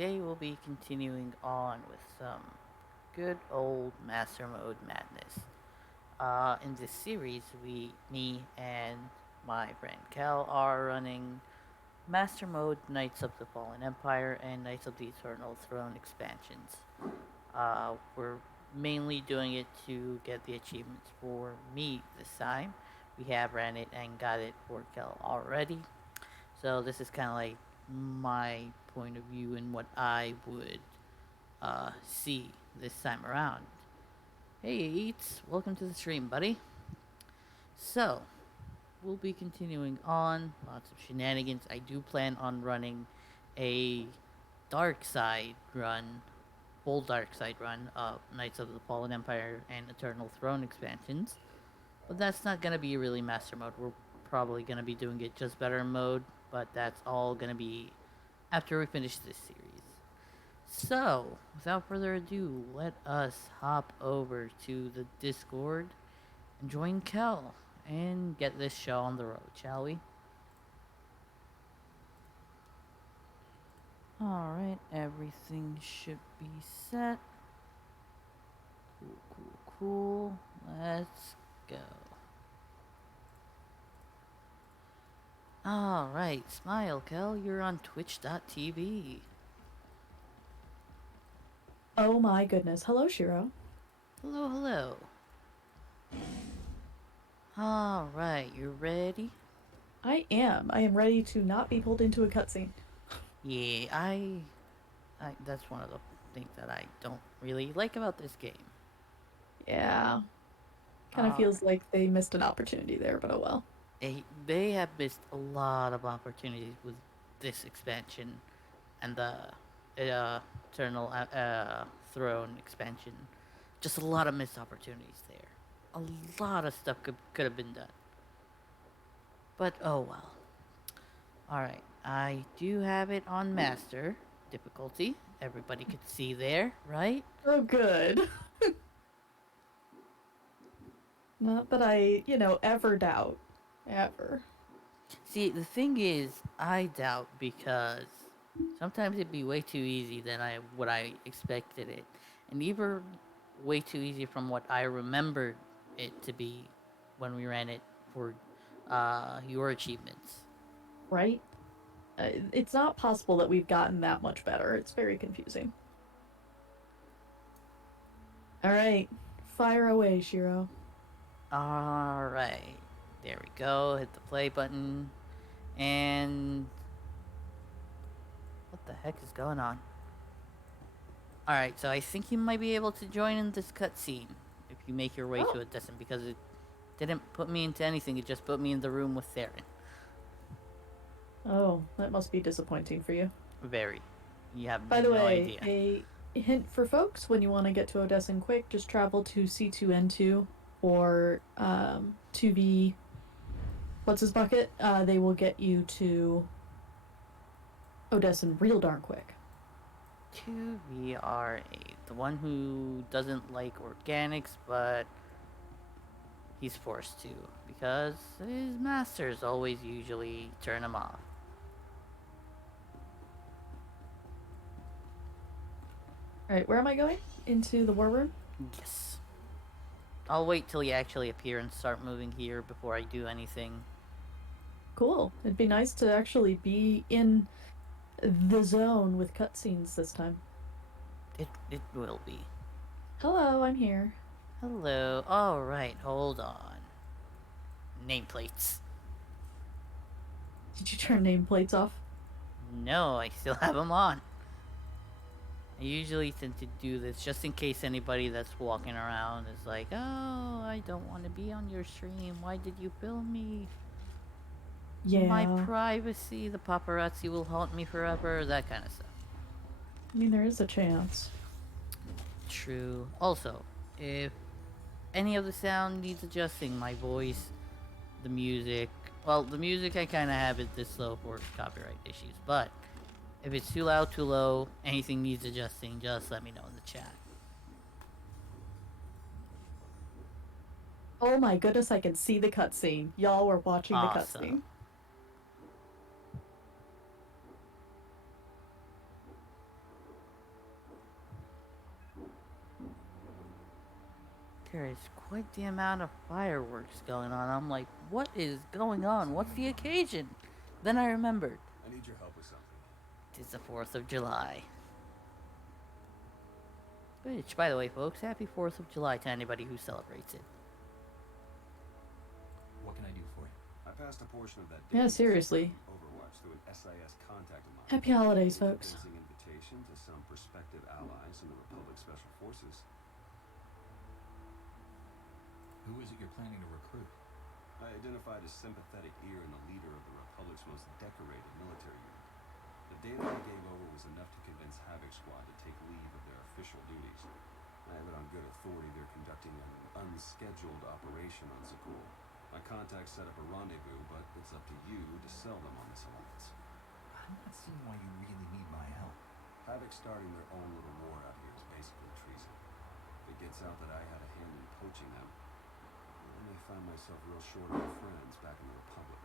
today we'll be continuing on with some good old Master Mode madness. In this series, me and my friend Kel are running Master Mode Knights of the Fallen Empire and Knights of the Eternal Throne expansions. We're mainly doing it to get the achievements for me this time. We have ran it and got it for Kel already. So this is kind of like my point of view and what I would see this time around. Hey Eats, welcome to the stream, buddy. So we'll be continuing on. Lots of shenanigans. I do plan on running a dark side run, full dark side run of Knights of the Fallen Empire and Eternal Throne expansions. But that's not gonna be really master mode. We're probably gonna be doing it just better mode, but that's all gonna be after we finish this series. So, without further ado, let us hop over to the Discord and join Kel and get this show on the road, shall we? Alright, everything should be set. Cool. Let's go. Alright, smile, Kel. You're on twitch.tv. Oh my goodness. Hello, Shiro. Hello. Alright, you ready? I am. I am ready to not be pulled into a cutscene. Yeah, I that's one of the things that I don't really like about this game. Yeah. Kind of feels like they missed an opportunity there, but oh well. They have missed a lot of opportunities with this expansion and the Eternal Throne expansion. Just a lot of missed opportunities there. A lot of stuff could have been done. But oh well. Alright, I do have it on master difficulty. Everybody could see there, right? Oh, good. Not that I, ever doubt. Ever. See, the thing is, I doubt because sometimes it'd be way too easy than what I expected it, and even way too easy from what I remembered it to be when we ran it for your achievements. Right? It's not possible that we've gotten that much better. It's very confusing. All right. Fire away, Shiro. All right, there we go. Hit the play button, and what the heck is going on? Alright, so I think you might be able to join in this cutscene if you make your way to a destination, because it didn't put me into anything, it just put me in the room with Theron. Oh, that must be disappointing for you. Very. You have By the no way, idea. a hint for folks, when you want to get to Odessen quick, just travel to C2N2 or 2V. What's his bucket? They will get you to Odessen real darn quick. 2VRA, the one who doesn't like organics, but he's forced to, because his masters always usually turn him off. Alright, where am I going? Into the war room? Yes. I'll wait till you actually appear and start moving here before I do anything. Cool. It'd be nice to actually be in the zone with cutscenes this time. It will be. Hello, I'm here. Hello. Alright, hold on. Nameplates. Did you turn nameplates off? No, I still have them on. I usually tend to do this just in case anybody that's walking around is like, oh, I don't want to be on your stream. Why did you film me? Yeah. My privacy, the paparazzi will haunt me forever, that kind of stuff. I mean, there is a chance. True. Also, if any of the sound needs adjusting, my voice, the music, well, the music I kind of have it this low for copyright issues, but if it's too loud, too low, anything needs adjusting, just let me know in the chat. Oh my goodness, I can see the cutscene. Y'all were watching the cutscene. There is quite the amount of fireworks going on. I'm like, what is going on? What's the occasion? Then I remembered. I need your help with something. It's the 4th of July. Which, by the way, folks, happy 4th of July to anybody who celebrates it. What can I do for you? I passed a portion of that Yeah, database seriously. from Overwatch through an SIS contact of mine. Happy holidays, A folks. convincing invitation to some prospective allies in the Republic Special Forces. Who is it you're planning to recruit? I identified a sympathetic ear in the leader of the Republic's most decorated military unit. The data I gave over was enough to convince Havoc Squad to take leave of their official duties. I have it on good authority they're conducting an unscheduled operation on Zakul. My contacts set up a rendezvous, but it's up to you to sell them on this alliance. I'm not seeing why you really need my help. Havoc starting their own little war out here is basically treason. If it gets out that I had a hand in poaching them, I may find myself real short on friends back in the Republic.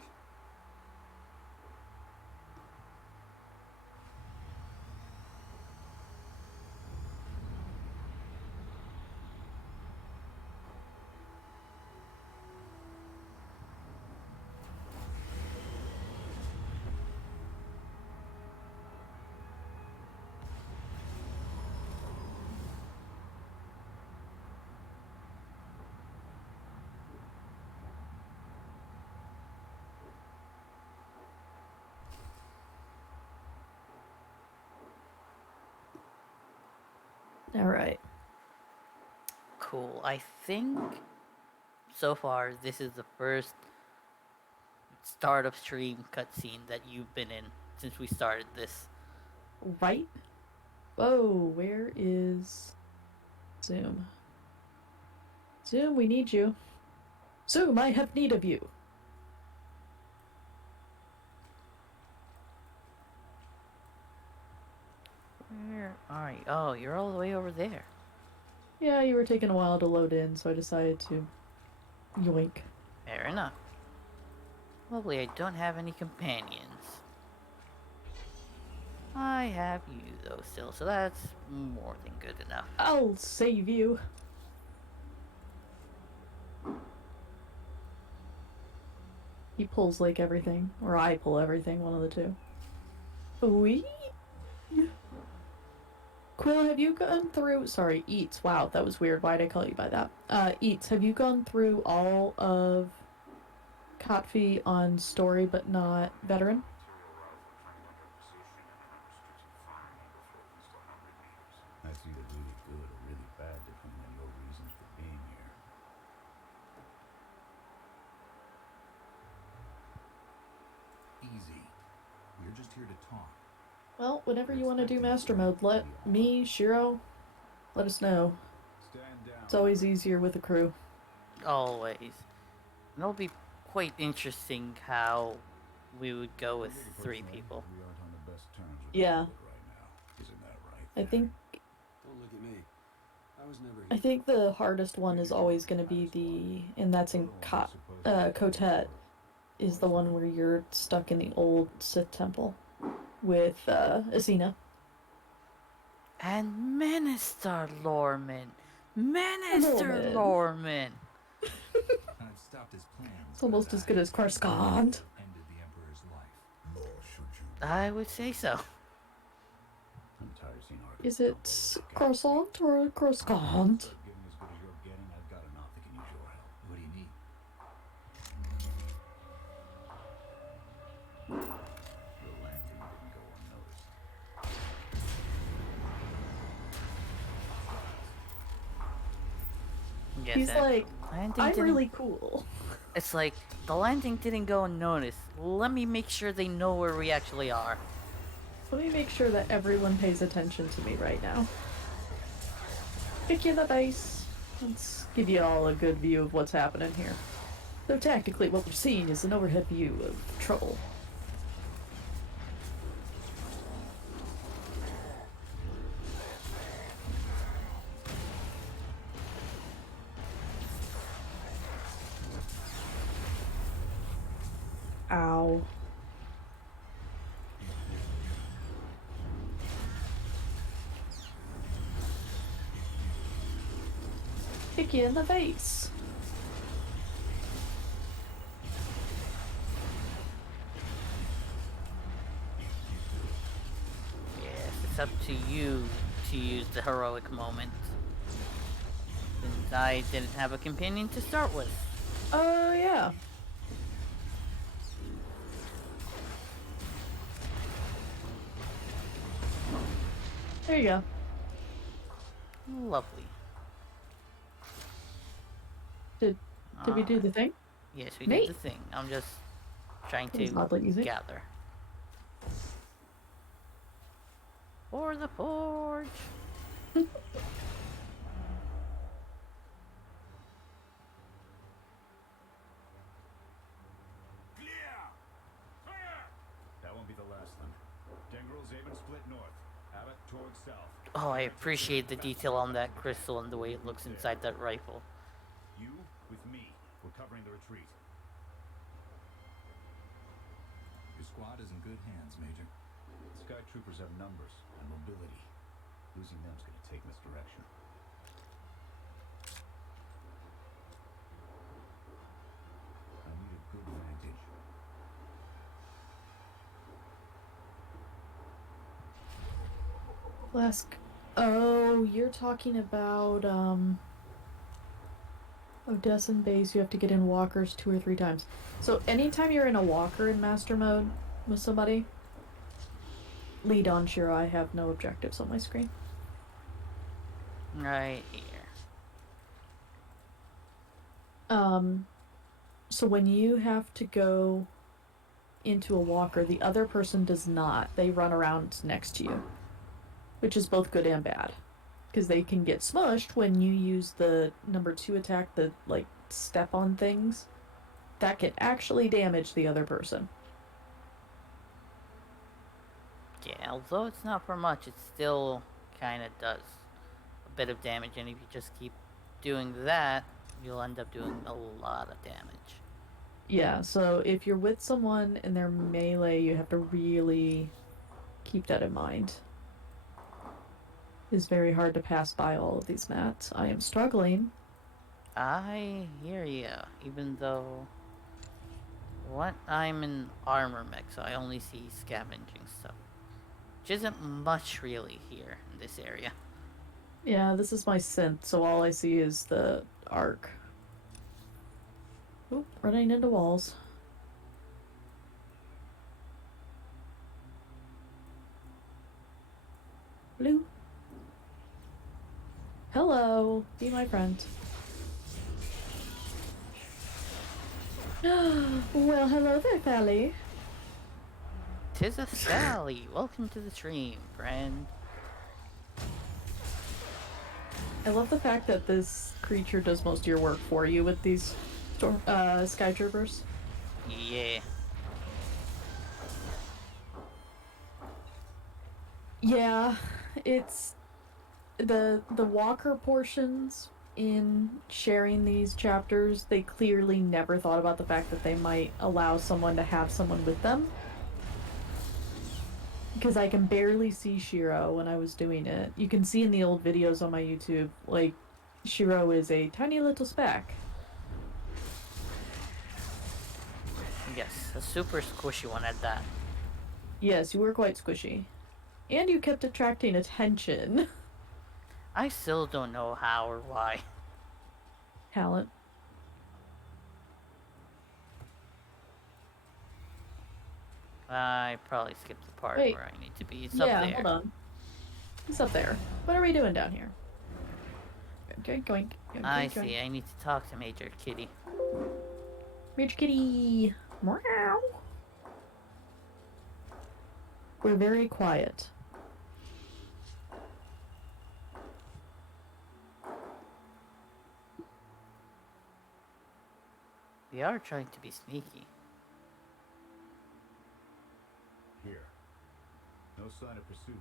Alright. Cool. I think so far this is the first start of stream cutscene that you've been in since we started this. Right? Whoa, where is Zoom? Zoom, we need you. Zoom, I have need of you. Where are you? Oh, you're all the way over there. Yeah, you were taking a while to load in, so I decided to yoink. Fair enough. Lovely, I don't have any companions. I have you, though, still, so that's more than good enough. I'll save you. He pulls, like, everything. Or I pull everything, one of the two. Wee? Quill, have you gone through... Sorry, Eats. Wow, that was weird. Why did I call you by that? Eats, have you gone through all of Kotfi on story but not veteran? That's either really good or really bad, depending on your reasons for being here. Easy. We're just here to talk. Well, whenever you want to do master mode, let me, Shiro, let us know. Stand down. It's always easier with a crew. Always. And it'll be quite interesting how we would go with 3 people. We aren't on the best terms with Yeah. the world right now. Isn't that right? I think Don't look at me. I was never here. I think the hardest one is always going to be and that's in Kotet, is the one where you're stuck in the old Sith temple with Asina. And Minister Lorman! Minister Lorman. Lorman! I've stopped his plans. It's almost as good as Coruscant. Ended the Emperor's life. Nor should you. I would say so. I'm tired of seeing Arthur. Is it croissant or Coruscant? Getting as good as you're getting, I've got enough that can use your help. What do you need? The landing didn't go unnoticed. Yes, He's and like, landing I'm didn't- really cool. It's like, the landing didn't go unnoticed. Let me make sure they know where we actually are. Let me make sure that everyone pays attention to me right now. Pick you the base. Let's give you all a good view of what's happening here. Though tactically, what we're seeing is an overhead view of trouble. Ow. Kick you in the face. Yes, it's up to you to use the heroic moment. Since I didn't have a companion to start with. Oh, yeah. There you go. Lovely. Did we do the thing? Yes, we did Neat. the thing. I'm just trying That was to oddly easy. gather. For the forge. That won't be the last one. Dingrels aiming split north. Abbott towards south. Oh, I appreciate the detail on that crystal and the way it looks inside that rifle. You with me. We're covering the retreat. Your squad is in good hands, Major. Sky troopers have numbers and mobility. Losing them's gonna take misdirection. I need a good vantage. Flask. Oh, you're talking about, Odessa base, you have to get in walkers 2 or 3 times. So anytime you're in a walker in master mode with somebody, lead on, Shiro. I have no objectives on my screen. Right here. So when you have to go into a walker, the other person does not. They run around next to you, which is both good and bad, because they can get smushed when you use the number 2 attack, the like step on things. That can actually damage the other person. Yeah, although it's not for much, it still kind of does a bit of damage, and if you just keep doing that, you'll end up doing a lot of damage. Yeah, so if you're with someone and they're melee, you have to really keep that in mind. It's very hard to pass by all of these mats. I am struggling. I hear ya, even though I'm in armor mech, so I only see scavenging stuff, which isn't much really here in this area. Yeah, this is my synth, so all I see is the arc. Oop, running into walls. Blue. Hello, be my friend. Well, hello there, Pally. Tis a Sally. Welcome to the stream, friend. I love the fact that this creature does most of your work for you with these sky troopers. Yeah. Yeah, it's the walker portions in sharing these chapters. They clearly never thought about the fact that they might allow someone to have someone with them. Because I can barely see Shiro when I was doing it. You can see in the old videos on my YouTube, like, Shiro is a tiny little speck. Yes, a super squishy one at that. Yes, you were quite squishy. And you kept attracting attention. I still don't know how or why. Talent. I probably skipped the part Wait. where I need to be. It's up Yeah, there. hold on. It's up there. What are we doing down here? Okay, going. I see. I need to talk to Major Kitty. Major Kitty. Meow. We're very quiet. They are trying to be sneaky. Here. No sign of pursuit.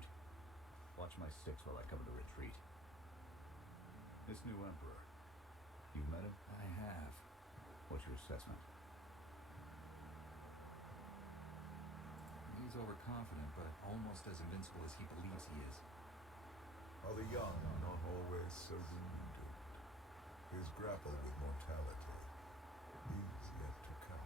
Watch my 6 while I cover the retreat. This new emperor. You met him? I have. What's your assessment? He's overconfident, but almost as invincible as he believes he is. Are the young not always so wounded? his grapple with mortality is yet to come.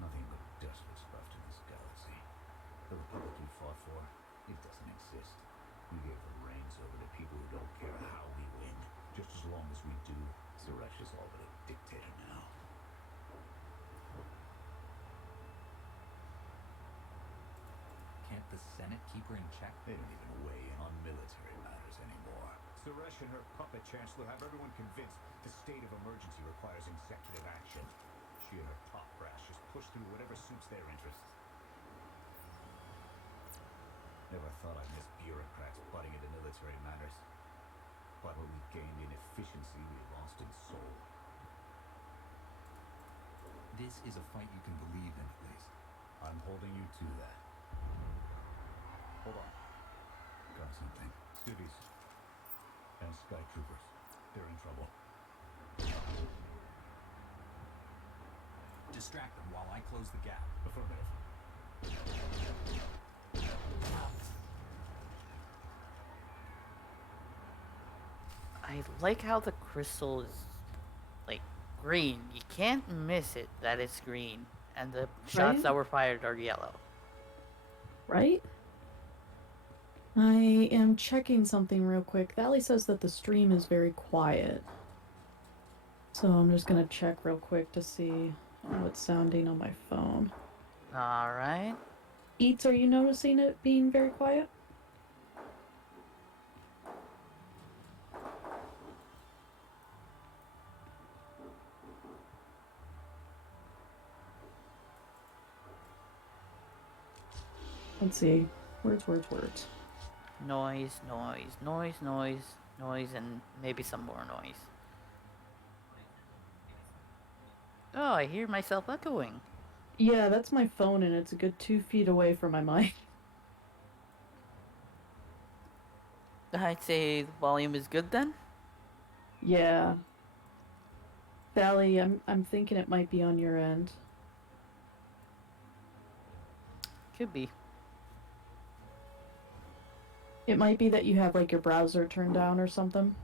Nothing but dust was left in this galaxy. The Republic you fought for, it doesn't exist. We gave the reins over to people who don't care how we win. Just as long as we do, Suresh is all but a dictator now. Can't the Senate keep her in check? They don't even weigh in on military matters anymore. Suresh and her puppet chancellor have everyone convinced the state of emergency requires executive action. She and her top brass just push through whatever suits their interests. Never thought I'd miss bureaucrats butting into military matters. But what we gained in efficiency, we lost in soul. This is a fight you can believe in, at least. I'm holding you to that. Hold on. Got something. Civvies. And Sky Troopers. They're in trouble. Distract them while I close the gap. Affirmative. I like how the crystal is like green. You can't miss it that it's green, and the shots Right? that were fired are yellow. Right? I am checking something real quick. Valley says that the stream is very quiet. So I'm just gonna check real quick to see how it's sounding on my phone. All right. Eats, are you noticing it being very quiet? Let's see. Words. Noise, noise, noise, noise, noise, and maybe some more noise. Oh, I hear myself echoing. Yeah, that's my phone and it's a good 2 feet away from my mic. I'd say the volume is good then. Yeah. Valley, I'm thinking it might be on your end. Could be. It might be that you have like your browser turned down or something.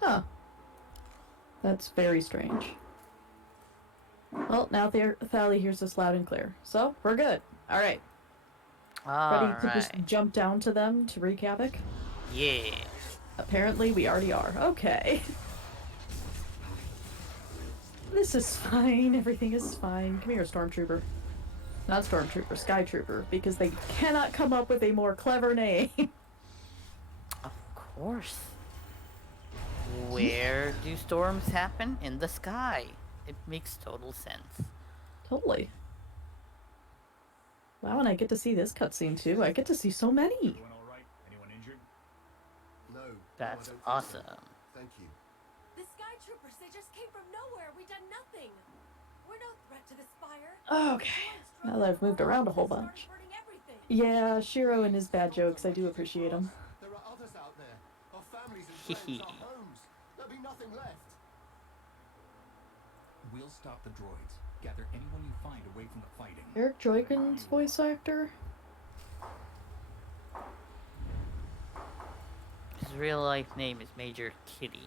Huh. That's very strange. Well, now Thally hears us loud and clear. So, we're good. Alright. All Ready to just right. jump down to them to wreak havoc? Yeah. Apparently, we already are. Okay. This is fine. Everything is fine. Come here, Stormtrooper. Not Stormtrooper, Sky Trooper, because they cannot come up with a more clever name. Of course. Where do storms happen? In the sky. It makes total sense. Totally. Wow, and I get to see this cutscene too. I get to see so many. Everyone all right? Anyone injured? No. That's I don't think awesome. so. Thank you. The Sky Troopers, they just came from nowhere. We done nothing. We're no threat to the Spire. Okay. Now that I've moved around a whole bunch. Yeah, Shiro and his bad jokes, I do appreciate them. There are others out there. Our families and friends, our homes. There'll be nothing left. We'll stop the droids. Gather anyone you find away from the fighting. Eric Joikin's voice actor? His real life name is Major Kitty.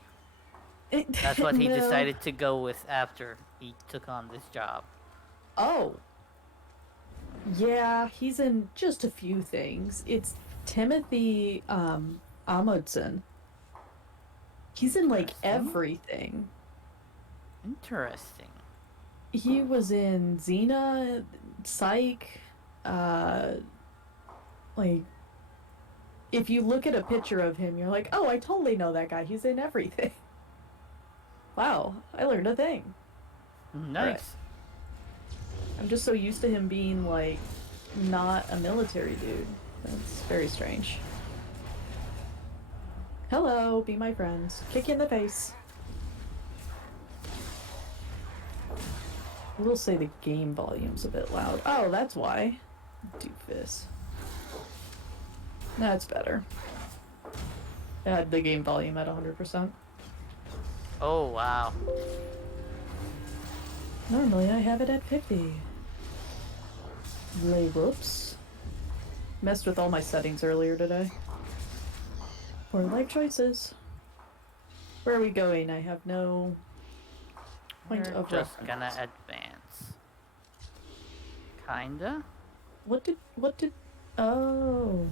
That's what he No. decided to go with after he took on this job. Oh. Yeah, he's in just a few things. It's Timothy Amundsen. He's in like Interesting. everything. Interesting. He was in Xena, Psych, like if you look at a picture of him, you're like, oh, I totally know that guy. He's in everything. Wow, I learned a thing. Nice. I'm just so used to him being like not a military dude. That's very strange. Hello, be my friends. Kick you in the face. I will say the game volume's a bit loud. Oh, that's why. Doofus. That's better. I had the game volume at 100%. Oh, wow. Normally I have it at 50. Whoops. Messed with all my settings earlier today. Poor life choices. Where are we going? I have no point We're of just reference. gonna advance. Kinda? What did, oh.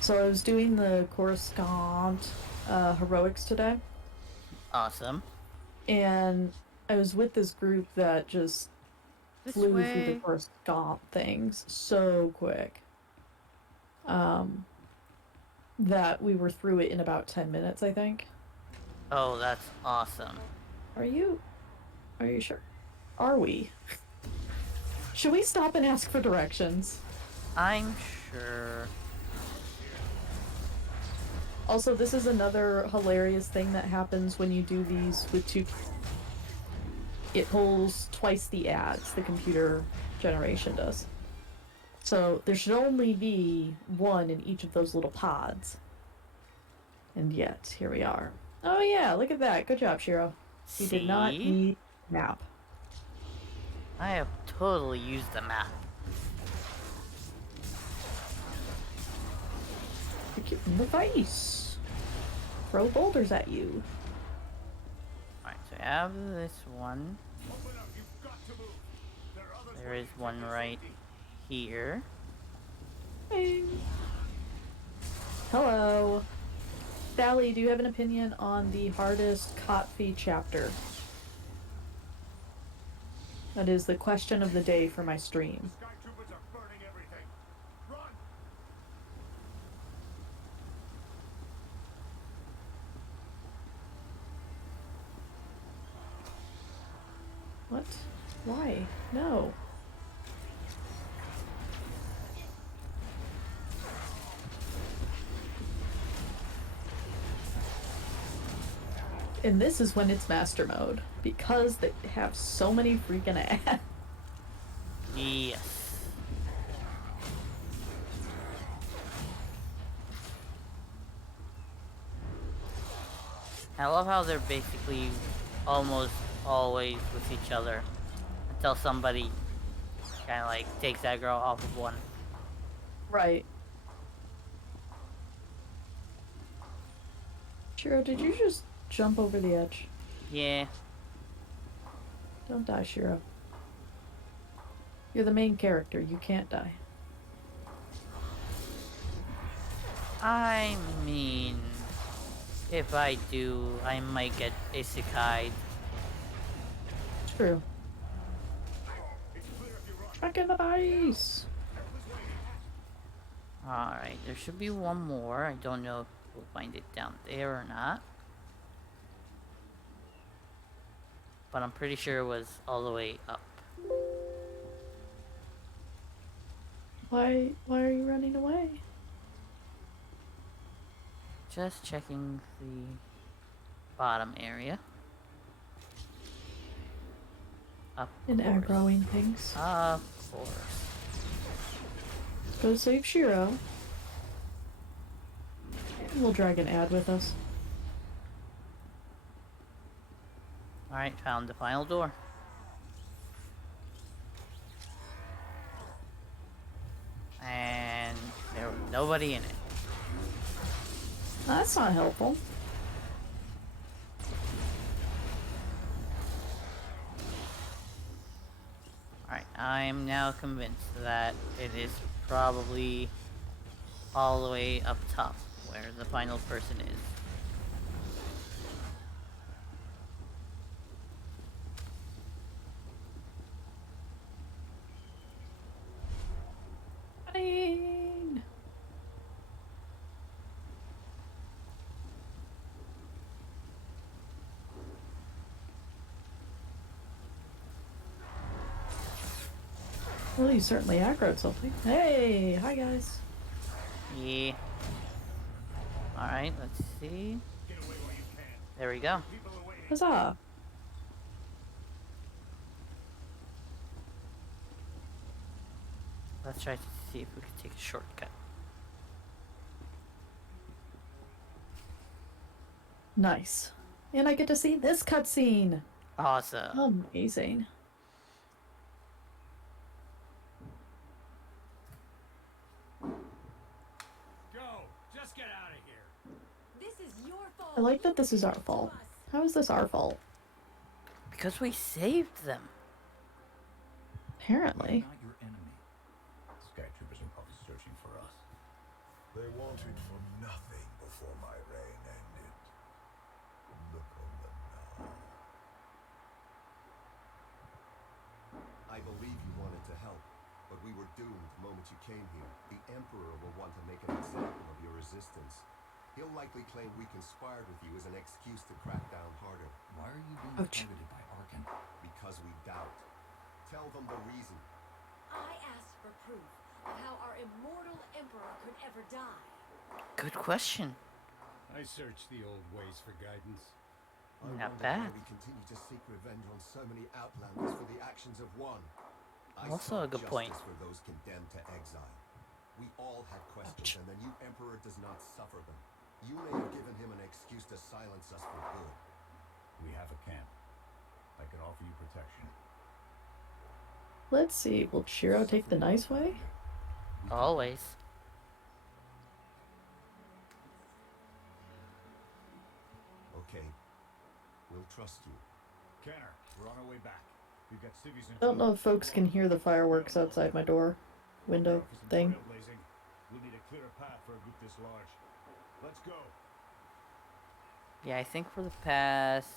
So I was doing the Coruscant heroics today, Awesome. and I was with this group that just This flew through the way. Coruscant things so quick. That we were through it in about 10 minutes, I think. Oh, that's awesome. Are you sure? Are we? Should we stop and ask for directions? I'm sure. Also, this is another hilarious thing that happens when you do these with two. It pulls twice the ads the computer generation does. So there should only be one in each of those little pods. And yet, here we are. Oh yeah, look at that. Good job, Shiro. You did not See? need a map. I have totally used the map. Kick it in the face. Throw boulders at you. Alright, so I have this one. There is one right here. Hey. Hello. Sally, do you have an opinion on the hardest Kotfi chapter? That is the question of the day for my stream. What? Why? No. And this is when it's master mode, because they have so many freaking ads. Yes. I love how they're basically almost always with each other until somebody kind of like takes that girl off of one. Right. Shiro, did you just jump over the edge? Yeah. Don't die, Shiro. You're the main character. You can't die. I mean, if I do, I might get isekai'd. True. Back in the base. Alright, there should be one more. I don't know if we'll find it down there or not. But I'm pretty sure it was all the way up. Why are you running away? Just checking the bottom area. Of And course. aggroing things. Of course. Go save Shiro. And we'll drag an ad with us. Alright, found the final door. And there was nobody in it. That's not helpful. Alright, I am now convinced that it is probably all the way up top where the final person is. Running. Well, you certainly aggroed something. Hey, hi guys. Yeah. Alright, let's see. There we go. Huzzah. Let's try to see if we can take a shortcut. Nice. And I get to see this cutscene. Awesome. Amazing. Go! Just get out of here! This is your fault. I like You that this is did our it to fault. us. How is this our fault? Because we saved them. We're Apparently. not your enemy. Sky troopers are probably searching for us. They wanted for nothing before my reign ended. Look on them now. I believe you wanted to help, but we were doomed the moment you came here. The Emperor will want to make an example of your resistance. He'll likely claim we conspired with you as an excuse to crack down harder. Why are you being Ouch. targeted by Arkan? Because we doubt. Tell them the reason. I asked for proof of how our immortal emperor could ever die. Good question. I searched the old ways for guidance. I Not wonder bad. why we continue to seek revenge on so many outlanders for the actions of one. I Also a sought good point. justice for those condemned to exile. We all have questions, and the new emperor does not suffer them. You may have given him an excuse to silence us for good. We have a camp. I can offer you protection. Let's see. Will Shiro take the nice way? Always. Okay. We'll trust you. Kenner, we're on our way back. We've got civvies in I don't know if folks can hear the fireworks outside my door window thing. We'll need a clearer path for a group this large. Let's go. Yeah, I think for the past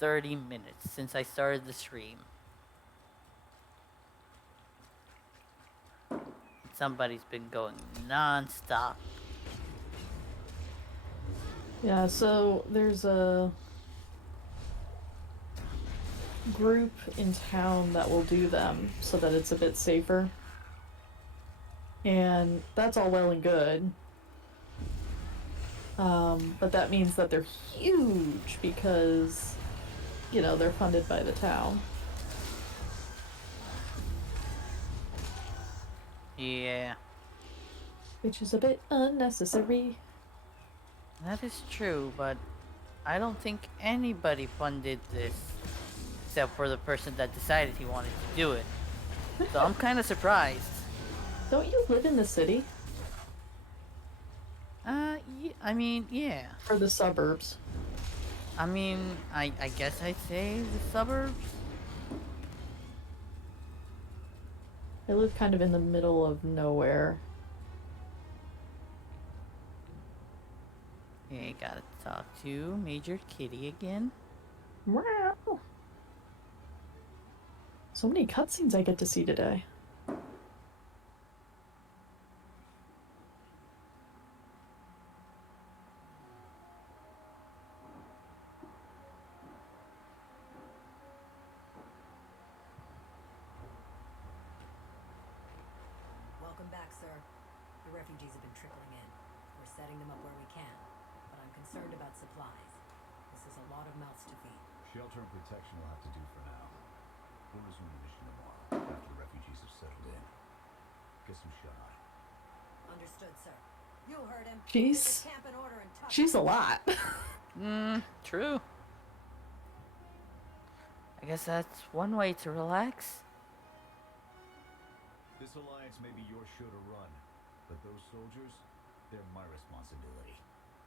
30 minutes since I started the stream, somebody's been going non-stop. Yeah, so there's a group in town that will do them so that it's a bit safer. And that's all well and good. But that means that they're huge because, you know, they're funded by the town. Yeah, Which is a bit unnecessary. that is true, but I don't think anybody funded this except for the person that decided he wanted to do it. So I'm kind of surprised. Don't you live in the city? I mean, yeah. Or the suburbs? I mean, I guess I'd say the suburbs. I live kind of in the middle of nowhere. Yeah, gotta talk to Major Kitty again. Wow. So many cutscenes I get to see today. Welcome back, sir. The refugees have been trickling in. We're setting them up where we can, but I'm concerned about supplies. This is a lot of mouths to feed. Shelter and protection will have to do for now. We'll resume the mission tomorrow after the refugees have settled in. Get some shut-eye. Understood, sir. You heard him. She's- Get the camp in order and tough. She's a lot. True. I guess that's one way to relax. This alliance may be your show to run, but those soldiers, they're my responsibility.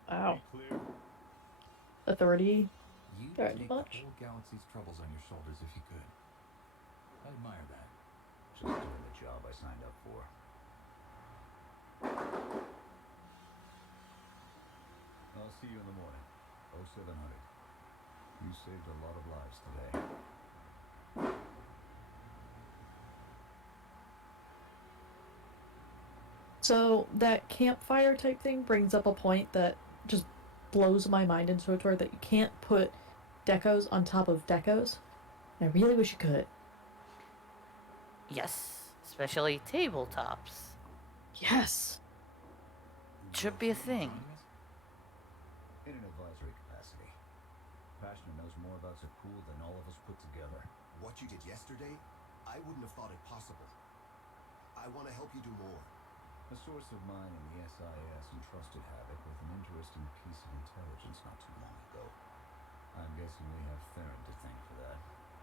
Wow. Clear? Authority. You'd Very take much. the whole galaxy's troubles on your shoulders if you could. I admire that. Just doing the job I signed up for. I'll see you in the morning. 0700. You saved a lot of lives today. So that campfire type thing brings up a point that just blows my mind in SWTOR, that you can't put decos on top of decos. And I really wish you could. Yes, especially tabletops. Yes. Should be a thing. In an advisory capacity. Pashner knows more about Zakul than all of us put together. What you did yesterday, I wouldn't have thought it possible. I I want to help you do more. A source of mine in the SIS entrusted Havoc with an interesting piece of intelligence not too long ago. I'm guessing we have Theron to thank for that.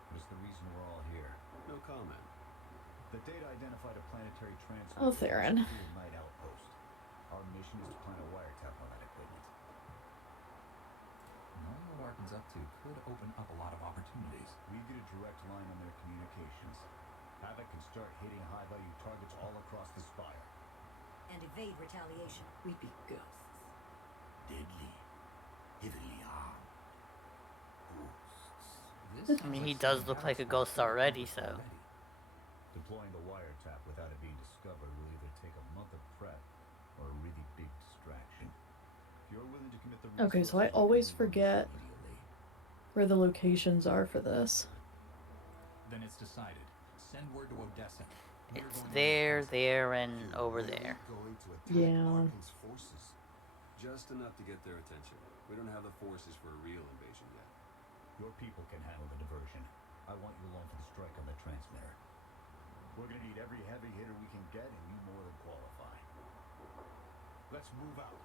But it's the reason we're all here. No comment. The data identified a planetary transmitter. Oh, Theron. Night outpost. Our mission is to plant a wiretap on that equipment. Knowing what Arkin's up to could open up a lot of opportunities. We get a direct line on their communications. Havoc can start hitting high-value targets all across the Spire. And evade retaliation. We'd be ghosts. Deadly. Heavily armed. Ghosts. I mean, he does look like a ghost already, so. Deploying the wiretap without it being discovered will either take a month of prep or a really big distraction. If you're willing to commit the Okay, so I always forget where the locations are for this. Then it's decided. Send word to Odessa. It's there, and over there. Going to attack Yeah. Arkin's forces. Just enough to get their attention. We don't have the forces for a real invasion yet. Your people can handle the diversion. I want you along for the strike on the transmitter. We're gonna need every heavy hitter we can get, and you more than qualify. Let's move out.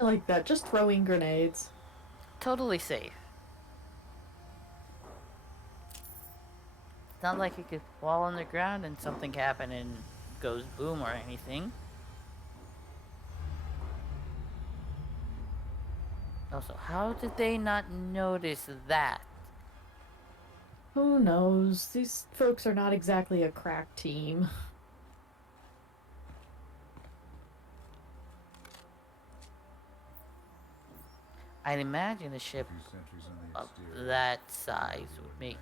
I like that. Just throwing grenades. Totally safe. It's not like it could fall on the ground and something happen and goes boom or anything. Also, how did they not notice that? Who knows? These folks are not exactly a crack team. I'd imagine a ship A few sentries on the of exterior. that size would make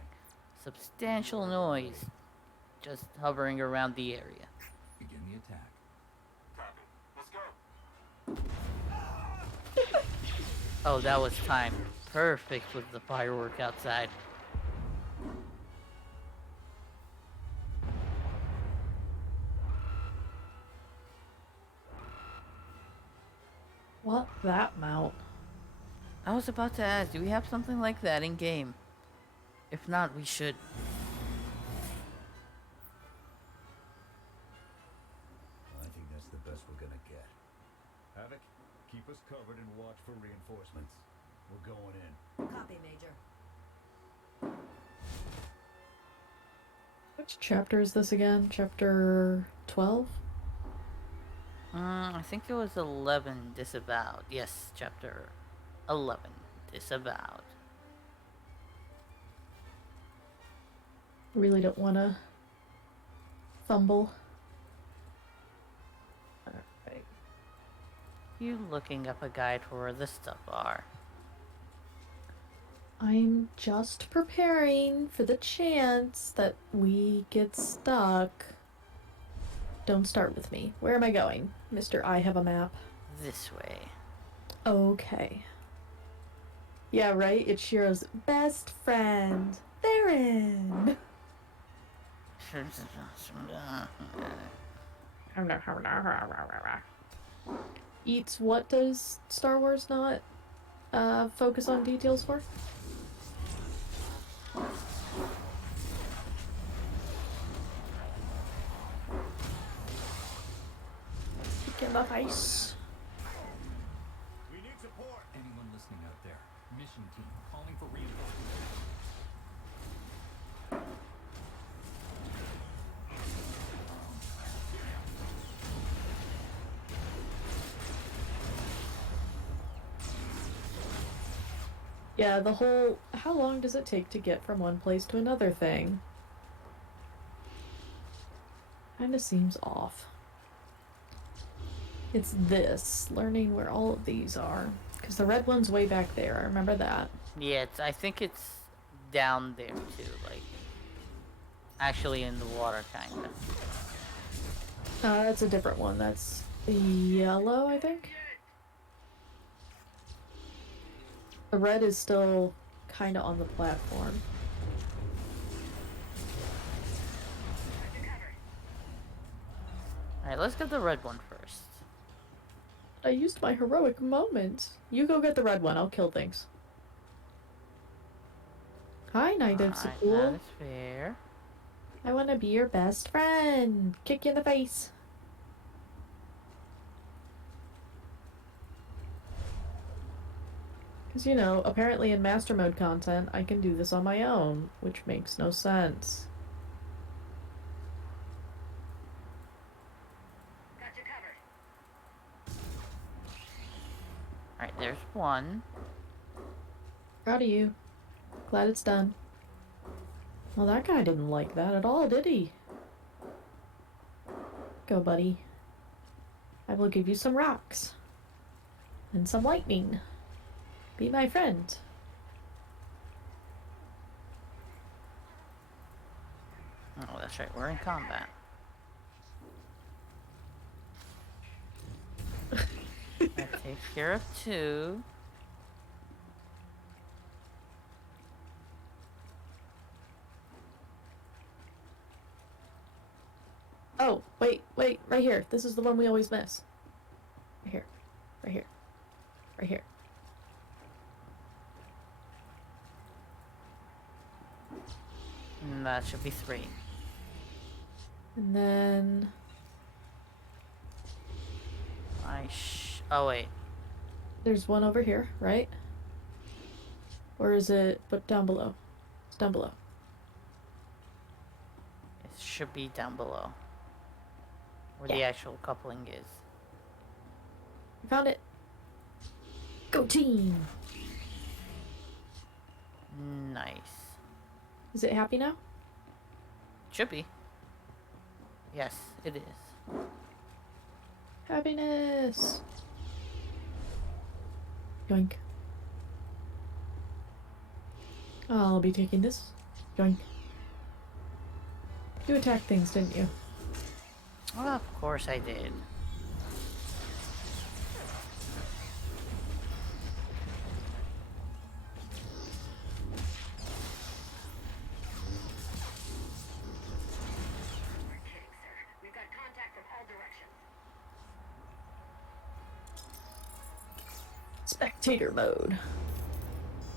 substantial noise just hovering around the area. Begin the attack. Copy. Let's go. Oh, that was timed perfect with the firework outside. What that mount? I was about to ask, do we have something like that in game? If not, we should. I think that's the best we're gonna get. Havoc, keep us covered and watch for reinforcements. We're going in. Copy, Major. Which chapter is this again? Chapter 12? I think it was 11, Disavowed. Yes, chapter 11, Disavowed. Really don't want to fumble. Alright. You looking up a guide for where this stuff are. I'm just preparing for the chance that we get stuck. Don't start with me. Where am I going? Mr. I have a map. This way. Okay. Yeah, right? It's Shiro's best friend, Theron! Eats what does Star Wars not focus on details for? Kick in the face. We need support. Anyone listening out there? Mission team calling for reinforcements. Yeah, the whole how long does it take to get from one place to another thing kinda seems off. It's this, learning where all of these are. Because the red one's way back there, I remember that. Yeah, I think it's down there too, like actually in the water kinda. That's a different one. That's yellow, I think. The red is still kinda on the platform. Alright, let's get the red one first. I used my heroic moment. You go get the red one, I'll kill things. Hi, Knight of Alright, Sepool. that is fair. I wanna be your best friend. Kick you in the face. Because, you know, apparently in Master Mode content, I can do this on my own, which makes no sense. Got you covered. Alright, there's one. Proud of you. Glad it's done. Well, that guy didn't like that at all, did he? Go, buddy. I will give you some rocks. And some lightning. Be my friend. Oh, that's right, we're in combat. That takes care of two. Oh, wait, right here. This is the one we always miss. Right here. Right here. Right here. And that should be three. And then... Oh, wait. there's one over here, right? Or is it... but down below? It's down below. It should be down below. Where Yeah. the actual coupling is. I found it. Go team! Nice. Is it happy now? Should be. Yes, it is. Happiness! Yoink. I'll be taking this. Yoink. You attacked things, didn't you? Well, of course I did. We're kidding, sir. We've got contact from all directions. Spectator mode.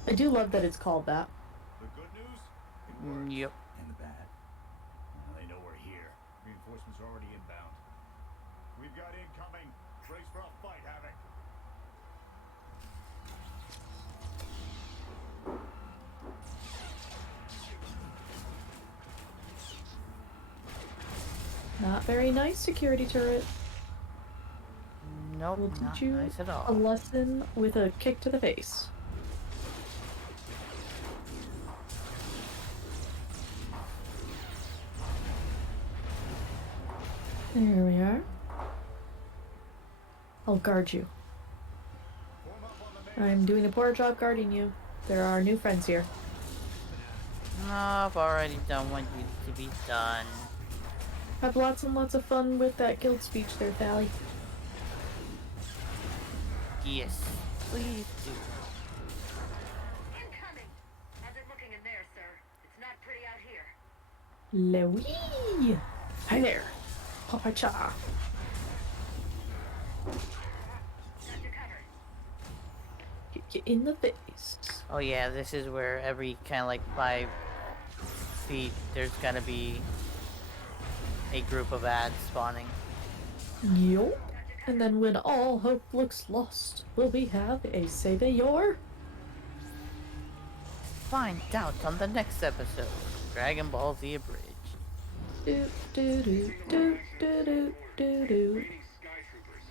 I do love that it's called that. The good news? It works. Yep. And the bad? Well, they know we're here. Reinforcements are already inbound. We've got incoming. Brace for a fight, Havoc. Not very nice, security turret. Nope, Will not teach you nice at a all. lesson with a kick to the face. There we are. I'll guard you. Form up on the main. I'm doing a poor job guarding you. There are new friends here. I've already done what needs to be done. Have lots and lots of fun with that guild speech there, Thally. Yes, please do. Incoming! How's it looking in there, sir? It's not pretty out here. Louis! Hi there. Papa Cha. Got you covered. Get you in the face. Oh yeah, this is where every kind of like 5 feet there's gonna be a group of ads spawning. Yup. And then when all hope looks lost, will we have a savior? Find out on the next episode of Dragon Ball Z Abridged. Do do do do do do do do. Raiding Skytroopers.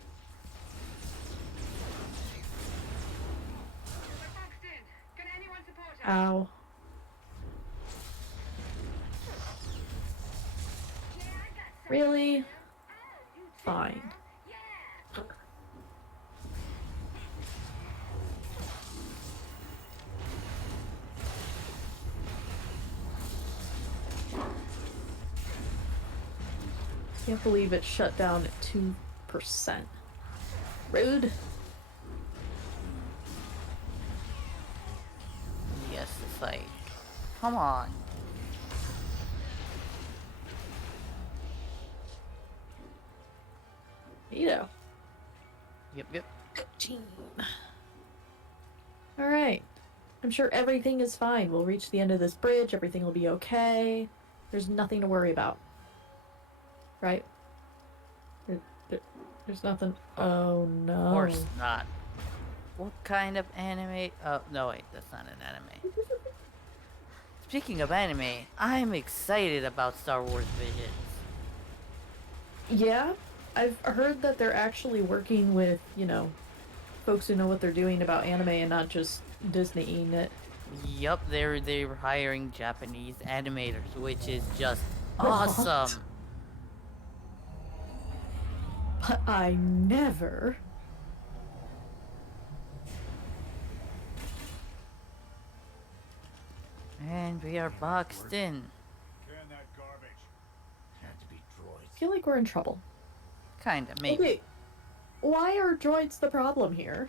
We're boxed in. Can anyone support us? Ow. Yeah, I got some. Really? Oh, you too, Fine. huh? Yeah. Can't believe it shut down at 2%. Rude. Yes, like, come on. Neato. Yep. Team. Alright. I'm sure everything is fine. We'll reach the end of this bridge. Everything will be okay. There's nothing to worry about. Right? There's nothing. Oh no. Of course not. What kind of anime? Oh, no, wait, that's not an anime. Speaking of anime, I'm excited about Star Wars Visions. Yeah, I've heard that they're actually working with, folks who know what they're doing about anime and not just Disney-ing it. Yup, they're hiring Japanese animators, which is just What? awesome. But I never. And we are boxed in. Can that garbage. Had to be droids. I feel like we're in trouble. Kinda, maybe. Okay, why are droids the problem here?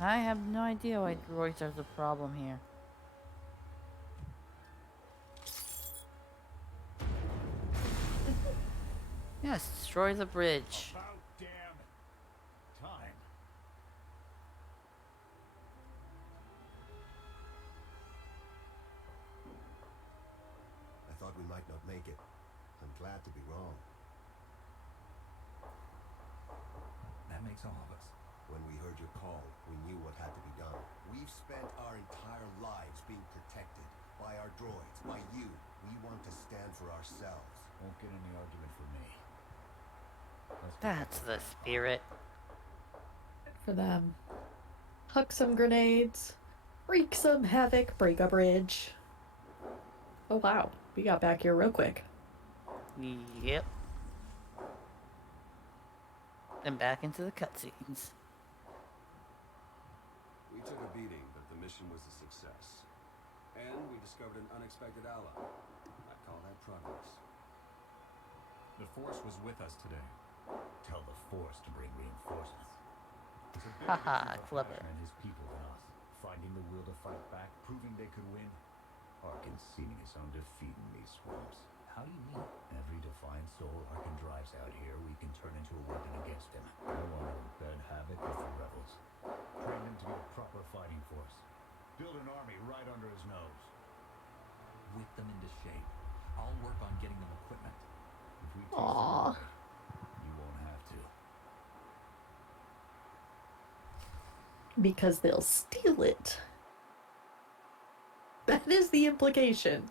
I have no idea why droids are the problem here. Yes, destroy the bridge. About damn time. I thought we might not make it. I'm glad to be wrong. That makes all of us. When we heard your call, we knew what had to be done. We've spent our entire lives being protected by our droids, by you. We want to stand for ourselves. Won't get any argument from me. That's the spirit. For them. Huck some grenades. Wreak some havoc. Break a bridge. Oh wow, we got back here real quick. Yep. And back into the cutscenes. We took a beating, but the mission was a success. And we discovered an unexpected ally. I'd call that progress. The Force was with us today. Tell the Force to bring reinforcements. It's a bit Haha, different clever. And his people than us. Finding the will to fight back, proving they could win. Arkin seeming his own defeat in these swamps. How do you mean? Every defiant soul Arkin drives out here, we can turn into a weapon against him. I want to embed havoc with the rebels. Train them to be a proper fighting force. Build an army right under his nose. Whip them into shape. I'll work on getting them equipment. If we taste Aww. the blood, you won't have to. Because they'll steal it. That is the implication.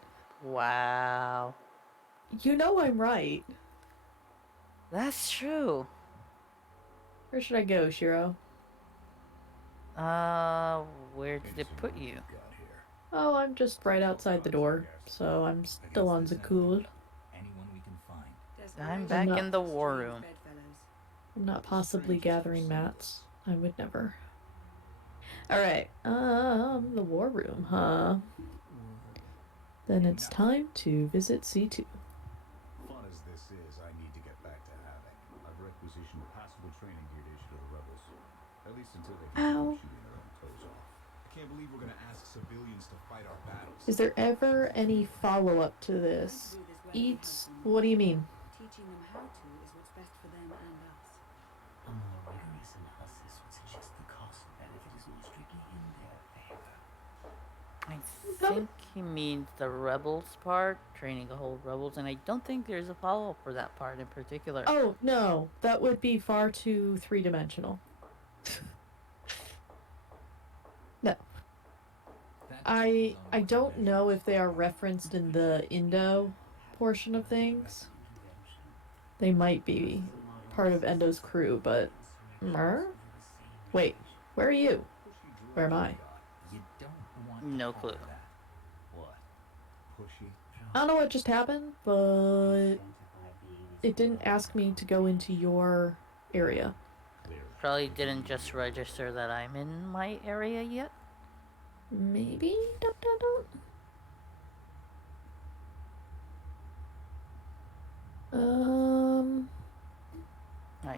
Wow. You know I'm right. That's true. Where should I go, Shiro? Where did it put you? Got here. Oh, I'm just right outside the door, so I'm still on the cool. Anyone we can find. I'm back not- in the war room. I'm not possibly gathering mats. I would never. Alright, the war room, huh? Then it's time to visit C2. Fun as this is, I need to get back to Havoc. I've requisitioned passable training gear to issue to the rebels. At least until they can Ow. keep shooting their own toes off. I can't believe we're gonna ask civilians to fight our battles. Is there ever any follow-up to this? Eats? What do you mean? Teaching them how to is what's best for them and us. A more rigorous analysis would suggest the cost benefit is more strictly in their favor. I think he means the rebels part, training the whole rebels, and I don't think there's a follow-up for that part in particular. Oh, no. That would be far too three-dimensional. No. I don't know if they are referenced in the Indo portion of things. They might be part of Endo's crew, but... Wait, where are you? Where am I? You don't want No to clue. follow that. What? Pushy? I don't know what just happened, but it didn't ask me to go into your area. Clear. Probably didn't just register that I'm in my area yet. Maybe? Um... I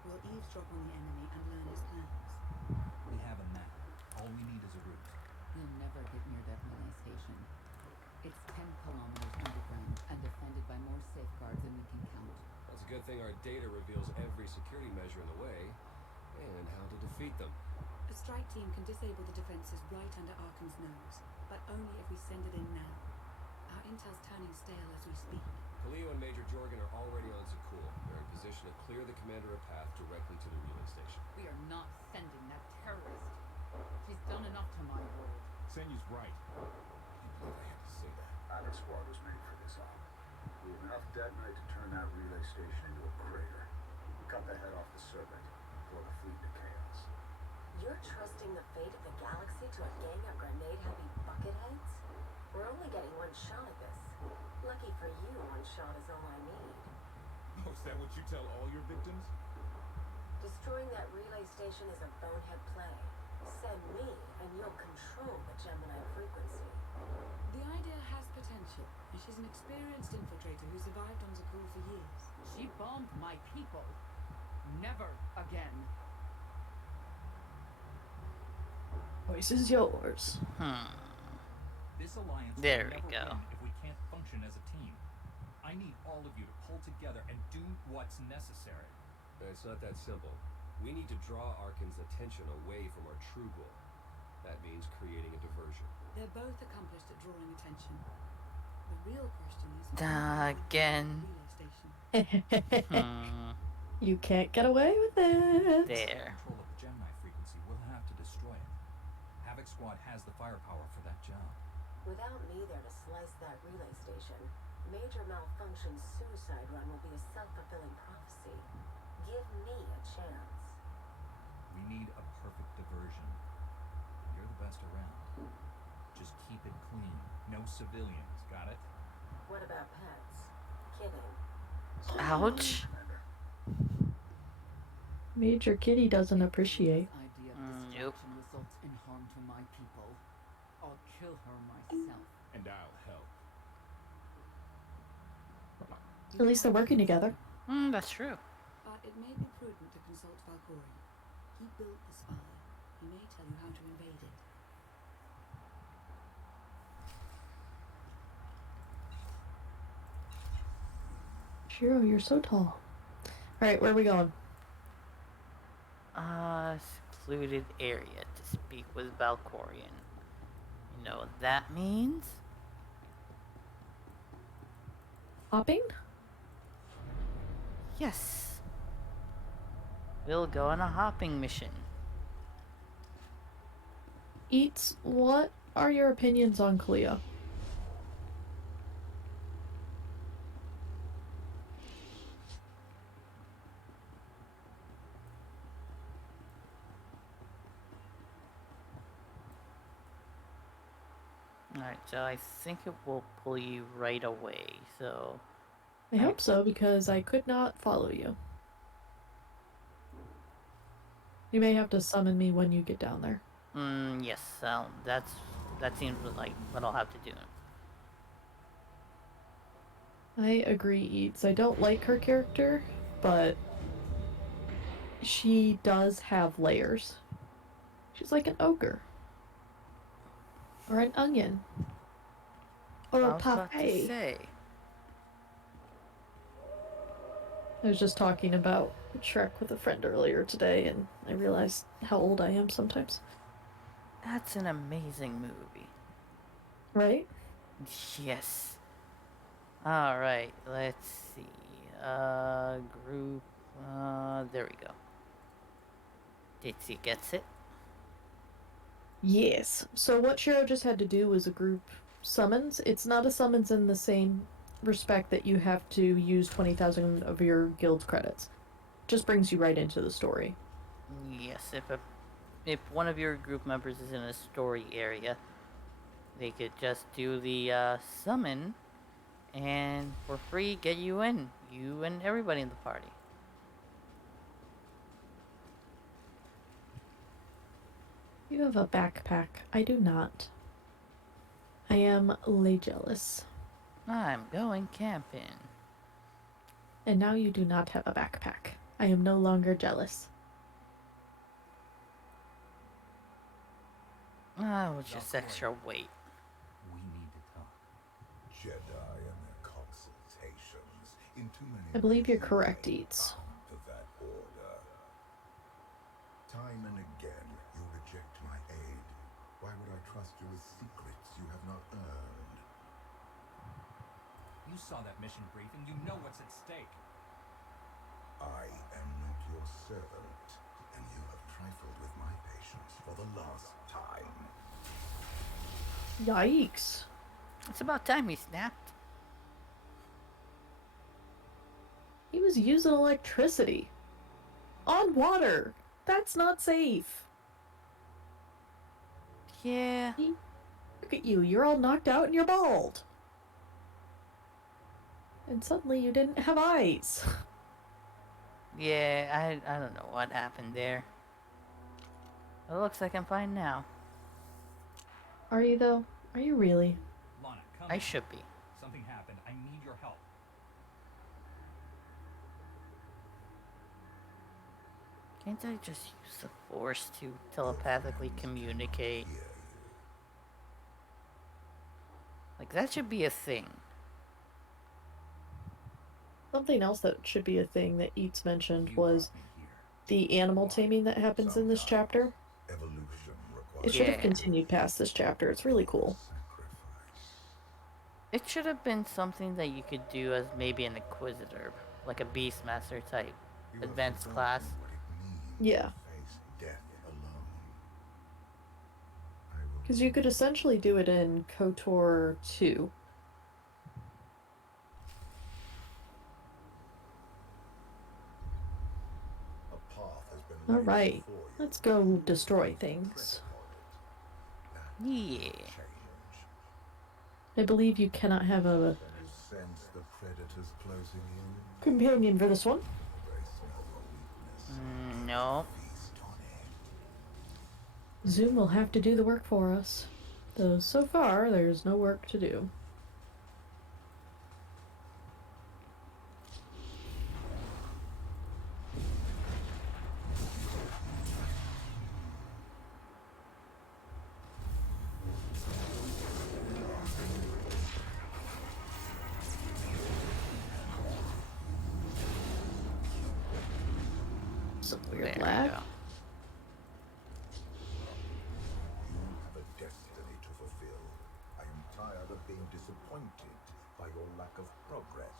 We'll eavesdrop on the enemy and learn his plans. We have a map. All we need is a route. You'll never get near that relay station. It's 10 kilometers underground and defended by more safeguards than we can count. That's a good thing our data reveals every security measure in the way, and how to defeat them. A strike team can disable the defenses right under Arkham's nose, but only if we send it in now. Our intel's turning stale as we speak. Khalil and Major Jorgen are already on Zakul. They're in position to clear the commander a path directly to the relay station. We are not sending that terrorist. She's done enough to my world. Senyu's right. I can't believe I had to say that. Havoc Squad was made for this op. We have enough detonite to turn that relay station into a crater. Cut the head off the serpent, throw the fleet into chaos. You're trusting the fate of the galaxy to a gang of grenade-heavy bucketheads? We're only getting one shot at this. Lucky for you, one shot is all I need. Oh, is that what you tell all your victims? Destroying that relay station is a bonehead play. Send me, and you'll control the Gemini frequency. The idea has potential, and she's an experienced infiltrator who survived on Zakul for years. She bombed my people. Never again. Voice is yours. This alliance There will we never go. win if we can't function as a team. I need all of you to pull together and do what's necessary. It's not that simple. We need to draw Arkan's attention away from our true goal. That means creating a diversion. They're both accomplished at drawing attention. The real question is Again. the relay station. You can't get away with it. There. Control of the Gemini frequency, we'll have to destroy it. Havoc Squad has the firepower for that job. Without me there to slice that relay station, Major Malfunction's suicide run will be a self-fulfilling prophecy. Give me a chance. We need a perfect diversion. You're the best around. Just keep it clean. No civilians, got it? What about pets? Kidding. Ouch. Major Kitty doesn't appreciate. This idea of Nope. destruction results in harm to my people. I'll kill her myself. And I'll help. At least they're working together. That's true. But it may be prudent to consult Valkyrie. He built the spire. He may tell you how to invade it. Shiro, you're so tall. Alright, where are we going? Secluded area to speak with Valkorian. You know what that means? Hopping? Yes. We'll go on a hopping mission. Eats, what are your opinions on Cleo? Alright, so I think it will pull you right away, so... I hope so, because I could not follow you. You may have to summon me when you get down there. Yes, that seems like what I'll have to do. I agree, Eats. I don't like her character, but she does have layers. She's like an ogre. Or an onion. Or I a was about to parfait. say. I was just talking about Shrek with a friend earlier today, and I realized how old I am sometimes. That's an amazing movie. Right? Yes. Alright, let's see. Group. There we go. Ditsy gets it. Yes. So what Shiro just had to do was a group summons. It's not a summons in the same respect that you have to use 20,000 of your guild's credits. Just brings you right into the story. Yes, if one of your group members is in a story area, they could just do the summon, and for free get you in. You and everybody in the party. You have a backpack. I do not. I am lay jealous. I'm going camping. And now you do not have a backpack. I am no longer jealous. Ah, it was just extra weight. We need to talk. Jedi and their consultations. In too many I believe you're ways, you correct, remain Eats. bound to that order. Time and again, you reject my aid. Why would I trust you with secrets you have not earned? You saw that mission briefing. You know what's at stake. I am not your servant, and you have trifled with my patience for the last time. Yikes. It's about time he snapped. He was using electricity. On water. That's not safe. Yeah. Look at you. You're all knocked out and you're bald. And suddenly you didn't have eyes. Yeah, I don't know what happened there. It looks like I'm fine now. Are you, though? Are you really? Lana, come I in. should be. Something happened. I need your help. Can't I just use the Force to telepathically communicate? Like, that should be a thing. Something else that should be a thing that Eats mentioned was the animal taming that happens in this chapter. It should have continued past this chapter. It's really cool. It should have been something that you could do as maybe an Inquisitor, like a Beastmaster type advanced class. Yeah. Because you could essentially do it in KOTOR 2. Alright, let's go destroy things. Yeah. I believe you cannot have a companion for this one. No. Zoom will have to do the work for us. Though so far, there's no work to do. Some weird lag. You have a destiny to fulfill. I am tired of being disappointed by your lack of progress.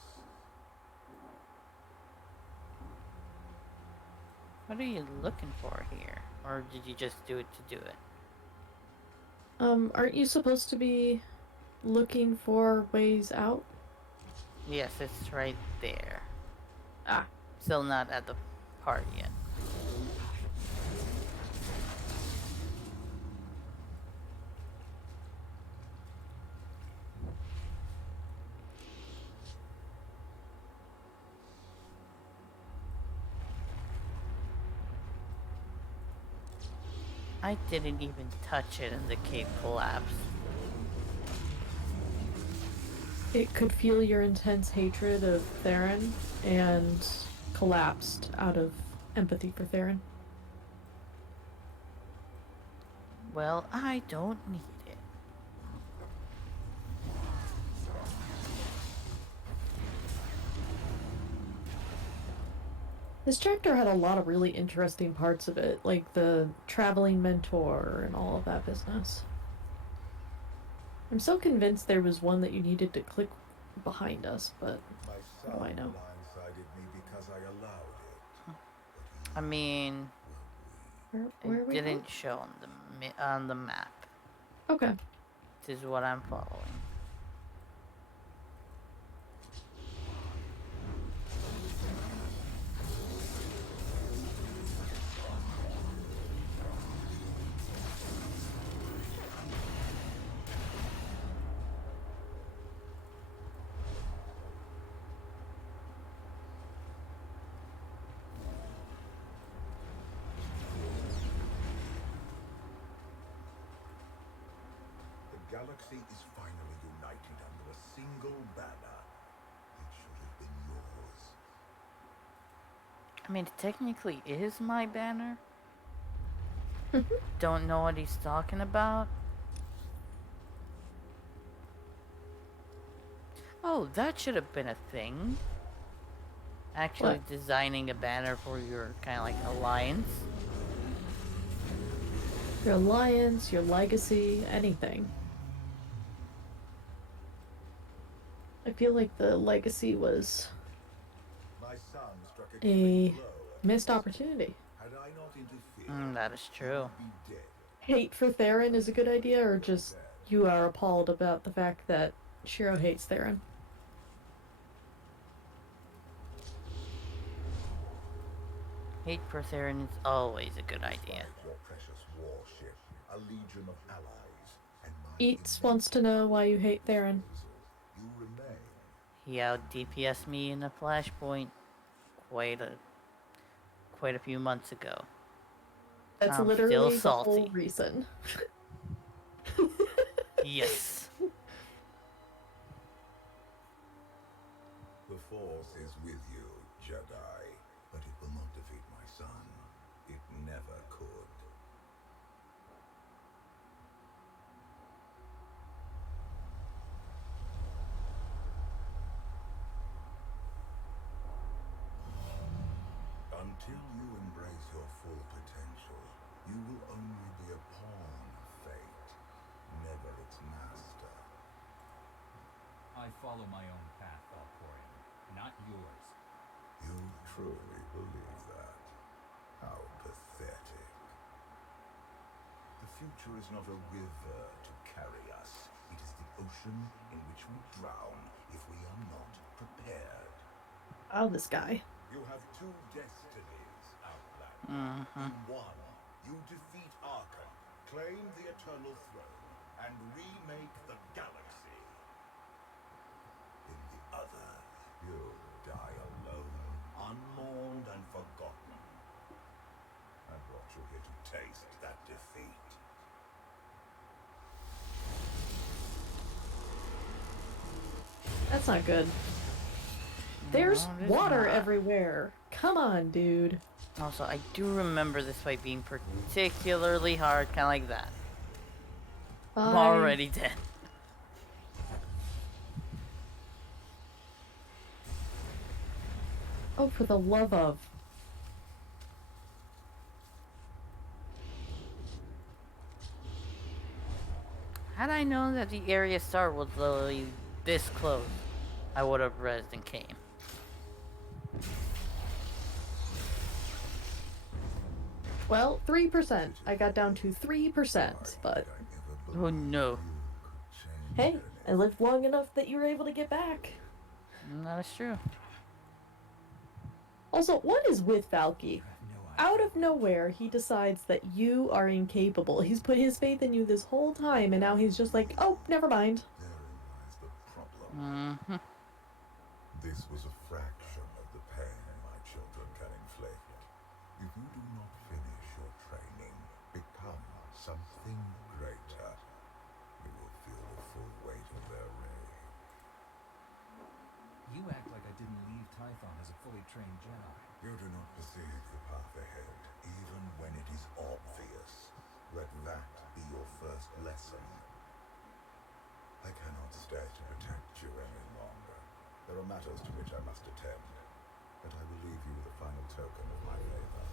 What are you looking for here? Or did you just do it to do it? Aren't you supposed to be looking for ways out? Yes, it's right there. Ah. Still not at the part yet. I didn't even touch it and the cave collapsed. It could feel your intense hatred of Theron and collapsed out of empathy for Theron. Well, I don't need it. This chapter had a lot of really interesting parts of it, like the traveling mentor and all of that business. I'm so convinced there was one that you needed to click behind us, but what do I know? I mean, where it didn't show on the map. Okay. This is what I'm following. The galaxy is finally united under a single banner. It should have been yours. I mean, it technically is my banner. Don't know what he's talking about. Oh, that should have been a thing. Actually, What? designing a banner for your kind of like alliance. Your alliance, your legacy, anything. I feel like the legacy was My son struck a a killing blow at missed Hesper. opportunity. Had I not interfered, That is he true. would be dead. Hate for Theron is a good idea, or Well just said. you are appalled about the fact that Shiro hates Theron? Hate for Theron is always a good idea. Despite your precious warship, a legion of allies, and my Eats immense wants to know why you power hate at your Theron. disposal, you remain. He out DPS me in a flashpoint quite a quite a few months ago. That's I'm still literally the whole salty. reason. Yes. The Force is with you, Jedi, but it will not defeat my son. It never could. Until you embrace your full potential, you will only be a pawn of fate, never its master. I follow my own path, Valkorian, not yours. You truly believe that? How pathetic. The future is not a river to carry us. It is the ocean in which we drown if we are not prepared. Oh, this guy. You have two destinies, Outlander. In one, you defeat Arkham, claim the Eternal Throne, and remake the galaxy. In the other, you die alone, unmourned and forgotten. I brought you here to taste that defeat. That's not good. There's No, it is water not. everywhere. Come on, dude. Also, I do remember this fight being particularly hard, kind of like that. I'm Fine. already dead. Oh, for the love of. Had I known that the area star was literally this close, I would have rezzed and came. Well, 3%. I got down to 3%, but Oh no. hey, I lived long enough that you were able to get back. That is true. Also, what is with Valky? I have no idea. Out of nowhere, he decides that you are incapable. He's put his faith in you this whole time, and now he's just like, oh, never mind. Therein lies the problem. This was a fraction of the pain my children can inflict. If you do not finish your training, become something greater, you will feel the full weight of their rage. You act like I didn't leave Tython as a fully trained Jedi. You do not perceive the path ahead, even when it is obvious. Let that be your first lesson. I cannot stay to protect you any longer. There are matters to which I must attend, but I will leave you with a final token of my favor.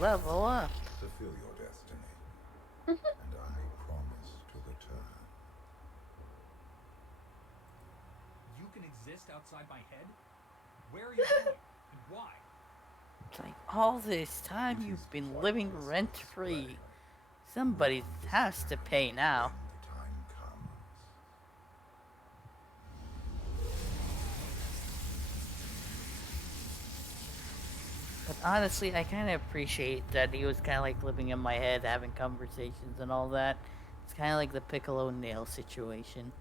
Level up. Fulfill your destiny, and I promise to return. You can exist outside my head? Where are you going? And why? It's like all this time you've been living rent free. Somebody has to pay now. When the time comes. But honestly, I kind of appreciate that he was kind of like living in my head, having conversations and all that. It's kind of like the Piccolo Nail situation.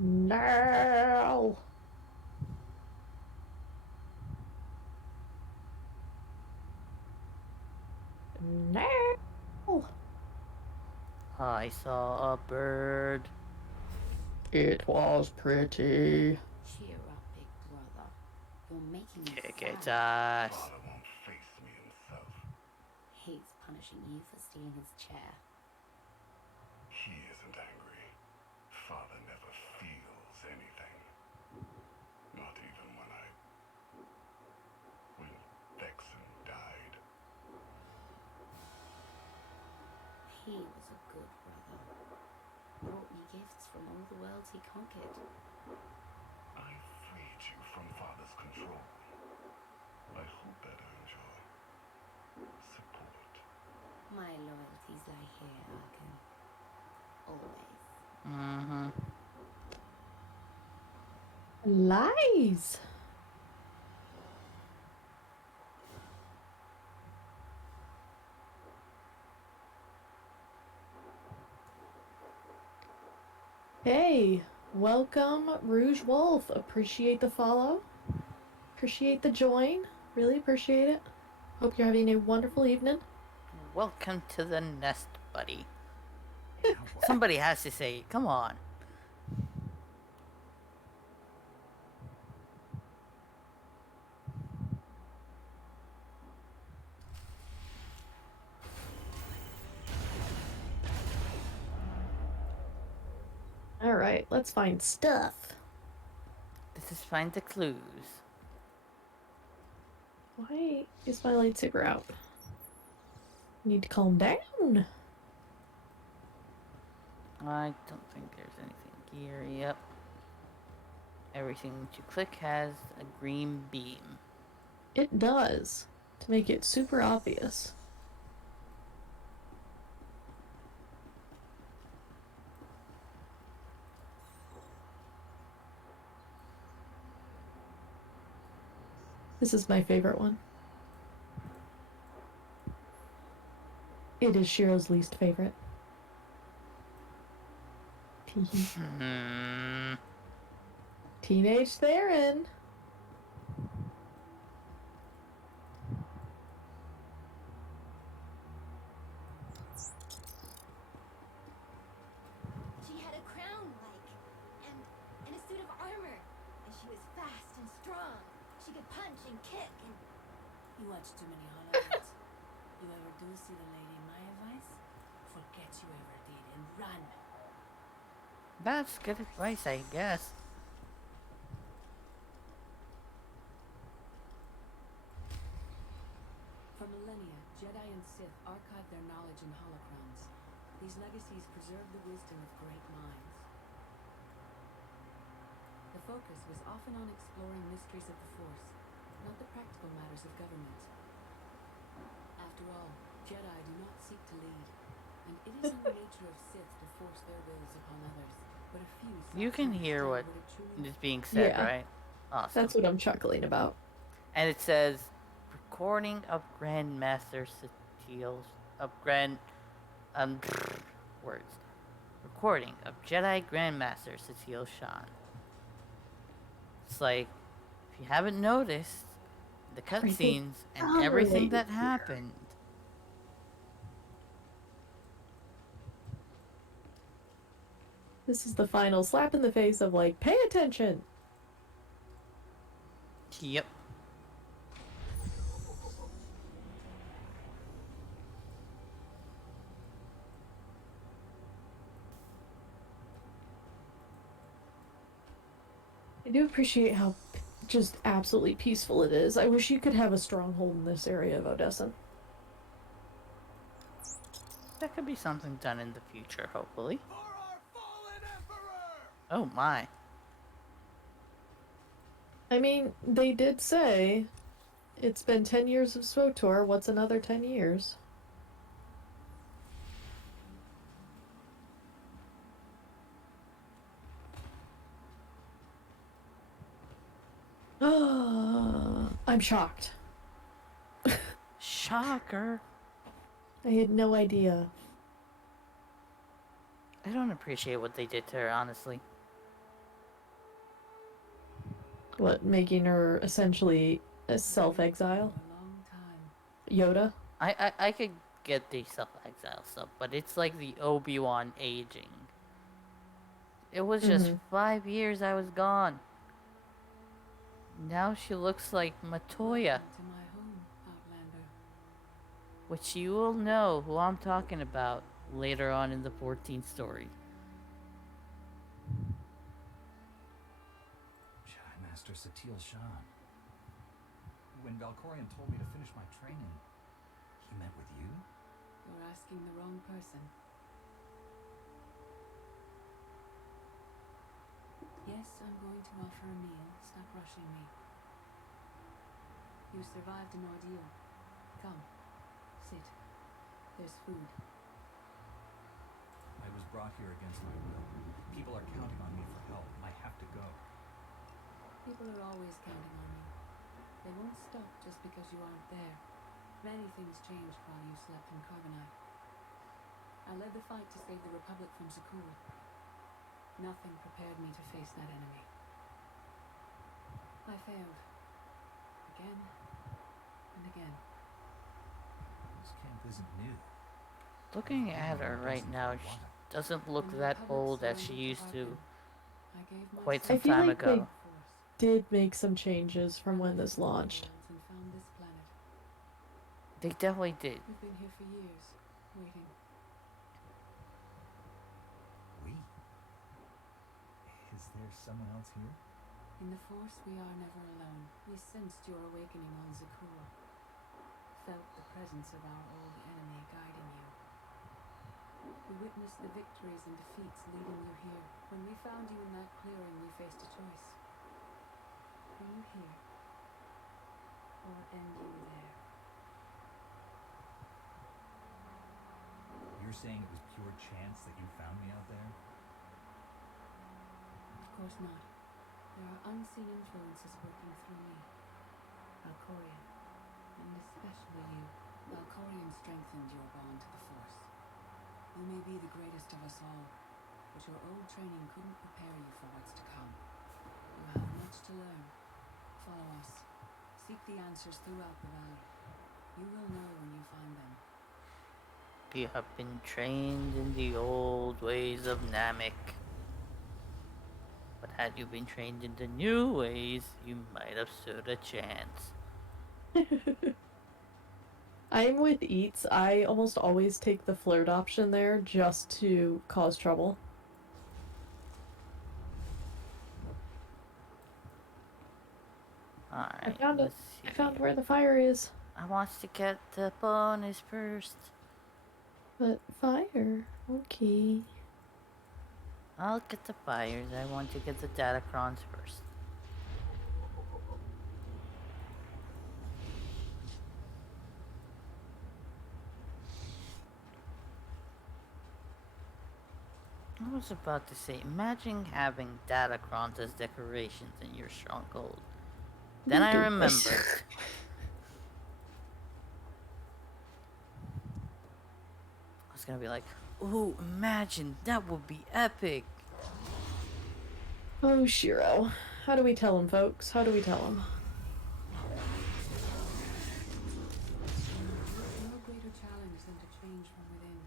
No. No. I saw a bird. It was pretty. Cheer up, big brother. You're making me Kick sad. its ass. Father won't face me himself. He's punishing you for stealing his chair. He isn't angry. Father never feels anything. Not even when Vexen died. He was a good brother. Brought me gifts from all the worlds he conquered. I freed you from Father's control. I hope that earned your support. My loyalties lie here, Arkan. Always. Mm-hmm. Lies. Hey, welcome, Rouge Wolf. Appreciate the follow. Appreciate the join. Really appreciate it. Hope you're having a wonderful evening. Welcome to the nest, buddy. Somebody has to say it. Come on. Alright, let's find stuff. This is find the clues. Why is my lightsaber out? Need to calm down. I don't think there's anything here. Yep. Everything that you click has a green beam. It does, to make it super obvious. This is my favorite one. It is Shiro's least favorite. Teenage Theron. She had a crown, and a suit of armor. And she was fast and strong. She could punch and kick and... You watch too many Hollywood. You ever do see the lady, my advice? Forget you ever did and run. That's good advice, I guess. For millennia, Jedi and Sith archived their knowledge in holocrons. These legacies preserve the wisdom of great minds. The focus was often on exploring mysteries of the Force, not the practical matters of government. After all, Jedi do not seek to lead, and it is in the nature of Sith to force their wills upon others. But a few You can hear what is being said, Yeah. right? Awesome. That's what I'm chuckling about. And it says, recording of Grandmaster Satele's... words. Recording of Jedi Grandmaster Satele Shan. It's like, if you haven't noticed, the cutscenes and everything that happened. This is the final slap in the face of, like, pay attention. Yep. I do appreciate how just absolutely peaceful it is. I wish you could have a stronghold in this area of Odessa. That could be something done in the future, hopefully. Oh my. I mean, they did say it's been 10 years of SWTOR. What's another 10 years? I'm shocked. Shocker. I had no idea. I don't appreciate what they did to her, honestly. What, making her essentially a self-exile? Yoda? I could get the self-exile stuff, but it's like the Obi-Wan aging. It was just Mm-hmm. 5 years I was gone. Now she looks like Matoya, Welcome to my home, Outlander. which you will know who I'm talking about later on in the 14th story. Jedi Master Satil Shan. When Valkorion told me to finish my training, he met with you? You're asking the wrong person. Yes, I'm going to offer a meal. Stop rushing me. You survived an ordeal. Come, sit. There's food. I was brought here against my will. People are counting on me for help. I have to go. People are always counting on you. They won't stop just because you aren't there. Many things changed while you slept in Carbonite. I led the fight to save the Republic from Zakuul. Nothing prepared me to face that enemy. I failed. Again and again. This camp isn't new. Looking at her right now, she doesn't look When the that Republic old as she surrendered used to Arkham, I gave quite myself some I feel time like they ago. force. did make some changes from when this launched. And found this planet. They definitely did. We've been here for years, waiting. We? Is there someone else here? In the Force, we are never alone. We sensed your awakening on Zakuul. Felt the presence of our old enemy guiding you. We witnessed the victories and defeats leading you here. When we found you in that clearing, we faced a choice. Are you here? Or end you there? You're saying it was pure chance that you found me out there? Of course not. There are unseen influences working through me. Valkorion, and especially you. Valkorion strengthened your bond to the Force. You may be the greatest of us all, but your old training couldn't prepare you for what's to come. You have much to learn. Follow us. Seek the answers throughout the valley. You will know when you find them. You have been trained in the old ways of Namek. But had you been trained in the new ways, you might have stood a chance. I'm with Eats. I almost always take the flirt option there just to cause trouble. Alright, I let's see. found where the fire is. I want to get the bonus first. But fire, okay. I'll get the fires. I want to get the Datacrons first. I was about to say, imagine having Datacrons as decorations in your stronghold. Then I remembered. I was gonna be like, ooh, imagine, that would be epic. Oh, Shiro. How do we tell him, folks? How do we tell him? No greater challenge than to change from within.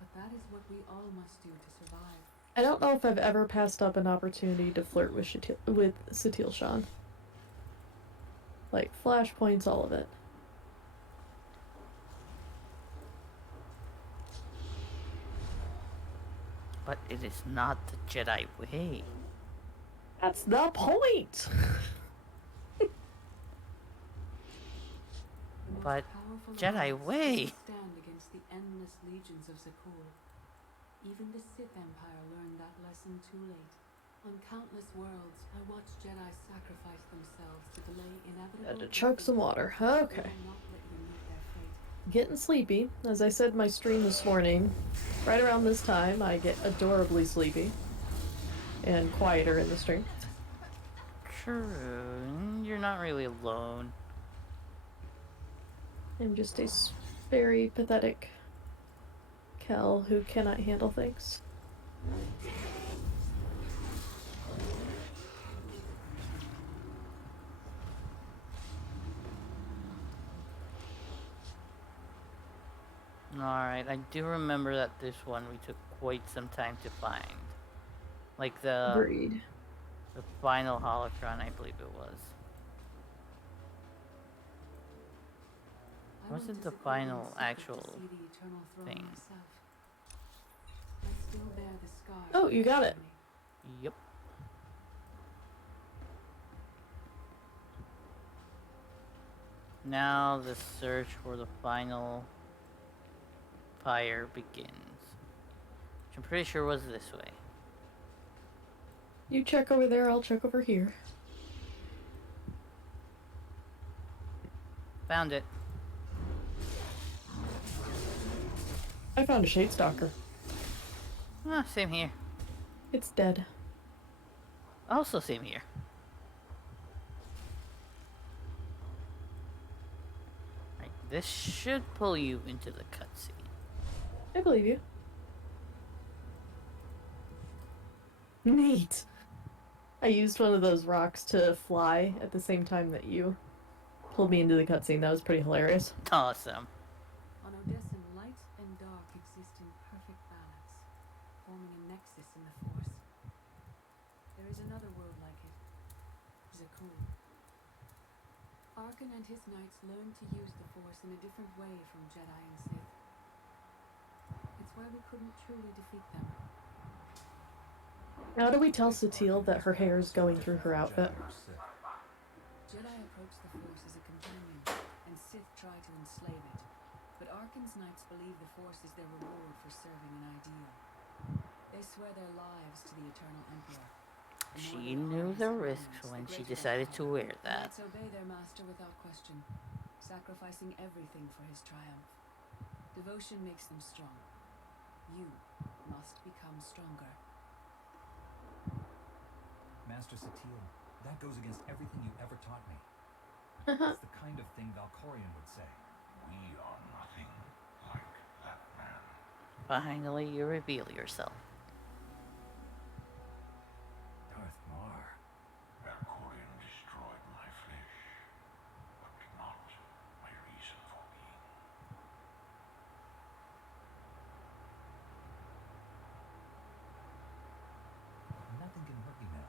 But that is what we all must do to survive. I don't know if I've ever passed up an opportunity to flirt with Satil Shan. Like, flashpoints, all of it. But it is not the Jedi way. That's the point! But Jedi way. Stand against the endless legions of Zakuul. Even the Sith Empire learned that lesson too late. On countless worlds, I watched Jedi sacrifice themselves to delay inevitable. Had to chug some water. Okay. Getting sleepy. As I said in my stream this morning, right around this time, I get adorably sleepy. And quieter in the stream. True. You're not really alone. I'm just a very pathetic Kel who cannot handle things. Alright, I do remember that this one we took quite some time to find. Like the Agreed. final holocron, I believe it was. I Wasn't want the to sit there in final secret to actual see the eternal throne thing. myself. I still bear the scars Oh, of you that got it. journey. Yep. Now the search for the final fire begins. Which I'm pretty sure was this way. You check over there, I'll check over here. Found it. I found a Shade Stalker. Ah, same here. It's dead. Also same here. Right, this should pull you into the cutscene. I believe you. Neat. I used one of those rocks to fly at the same time that you pulled me into the cutscene. That was pretty hilarious. Awesome. On Odessa, light and dark exist in perfect balance, forming a nexus in the Force. There is another world like it, Zakul. Arkan and his knights learned to use the Force in a different way from Jedi and Sith. It's why we couldn't truly defeat them. How do we tell Satele that her hair is going through her outfit? Jedi approach the Force as a companion, and Sith try to enslave it. But Arkan's knights believe the Force is their reward for serving an ideal. They swear their lives to the Eternal Emperor. The more She they knew honor his the commandments, risks the when she greater their decided to power. wear that. Knights obey their master without question, sacrificing everything for his triumph. Devotion makes them strong. You must become stronger. Master Satele, that goes against everything you ever taught me. It's the kind of thing Valkorian would say. We are nothing like that man. Finally, you reveal yourself. Darth Mar. Valkorion destroyed my flesh, but not my reason for being. Nothing can hurt me now.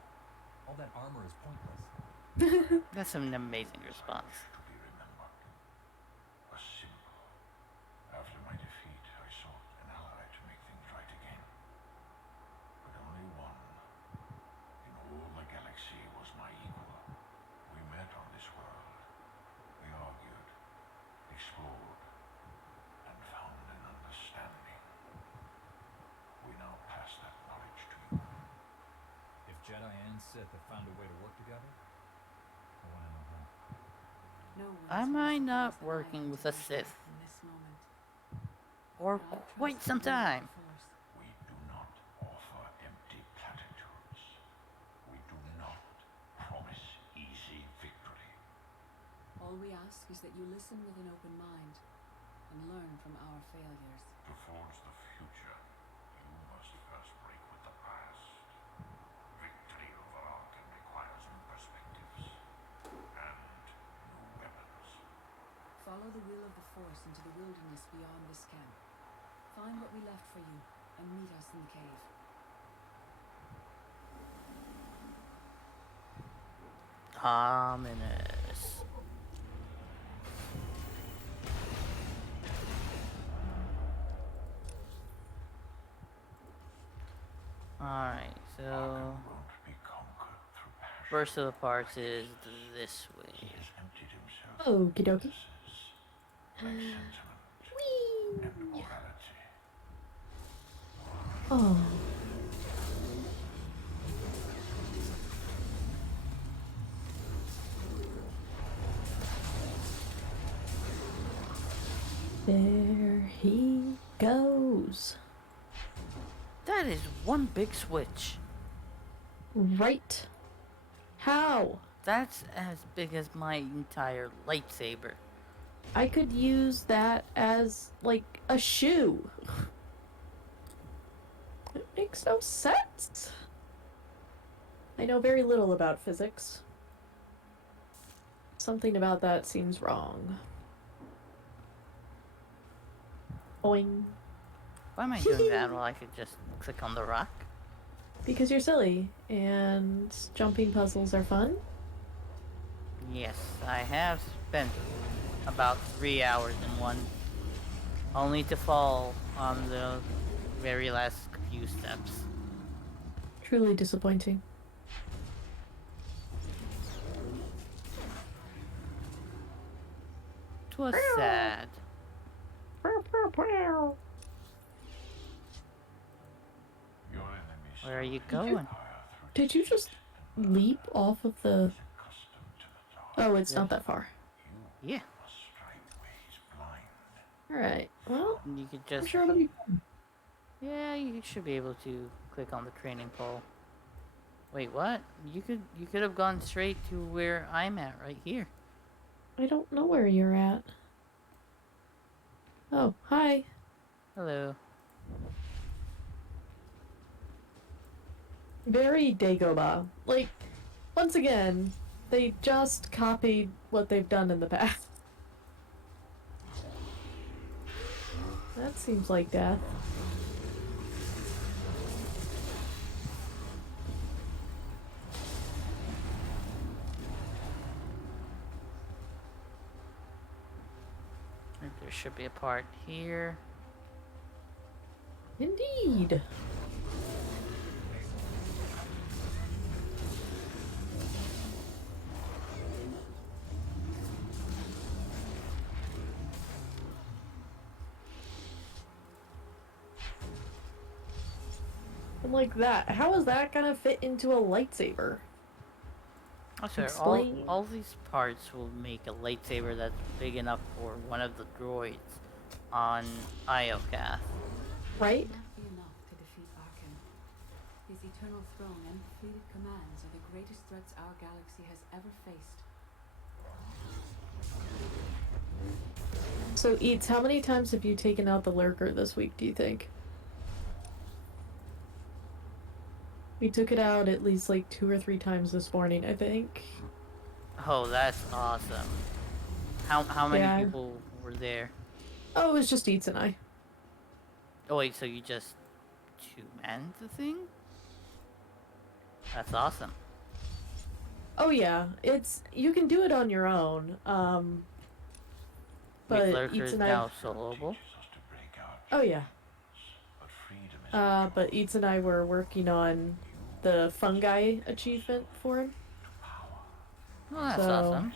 All that armor is pointless. That's an amazing response. To be remembered. A symbol. After my defeat, I sought an ally to make things right again. But only one in all the galaxy was my equal. We met on this world. We argued, explored, and found an understanding. We now pass that knowledge to you. If Jedi and Sith have found a way to work together, I want to know how. No one Am is I more not surprised than I working am with to a leave Sith? in this moment. For But I quite trust some the will of the time. Force. We do not offer empty platitudes. We do not promise easy victory. All we ask is that you listen with an open mind and learn from our failures. To forge the future, you must first break with the past. Victory over Arkham requires new perspectives and new weapons. Follow the will of the Force into the wilderness beyond this camp. Find what we left for you and meet us in the cave. Ominous. Alright, so Arkham won't be conquered through passion. first of the parts is this He way. has emptied himself Okie dokie. like sentiment and morality. Oh. There he goes. That is one big switch. Right. How? That's as big as my entire lightsaber. I could use that as, like, a shoe. It makes no sense. I know very little about physics. Something about that seems wrong. Boing. Why am I doing that while I could just click on the rock? Because you're silly, and jumping puzzles are fun. Yes, I have spent about 3 hours in one, only to fall on the very last few steps. Truly disappointing. 'Twas sad. Where are you going? Did you just leap off of the... Oh, it's not that far. Yeah. Alright, well, You could I'm just... sure it'll be fun. Yeah, you should be able to click on the training pole. Wait, what? You could have gone straight to where I'm at right here. I don't know where you're at. Oh, hi. Hello. Very Dagobah. Like, once again, they just copied what they've done in the past. That seems like death. There should be a part here. Indeed. And like that, how is that gonna fit into a lightsaber? Oh, sir, Explain. all these parts will make a lightsaber that's big enough for one of the droids on Iocath. Right? It not be enough to defeat Arkham. His eternal throne and fleeted commands are the greatest threats our galaxy has ever faced. So, Eats, how many times have you taken out the lurker this week, do you think? We took it out at least like 2 or 3 times this morning, I think. Oh, that's awesome. How many people were there? Oh, it was just Eats and I. Oh wait, so you just two-manned the thing? That's awesome. Oh yeah, you can do it on your own. But Lurker Eats is and I... now soloable. Oh yeah. But Eats and I were working on the fungi achievement for him. Oh, that's awesome.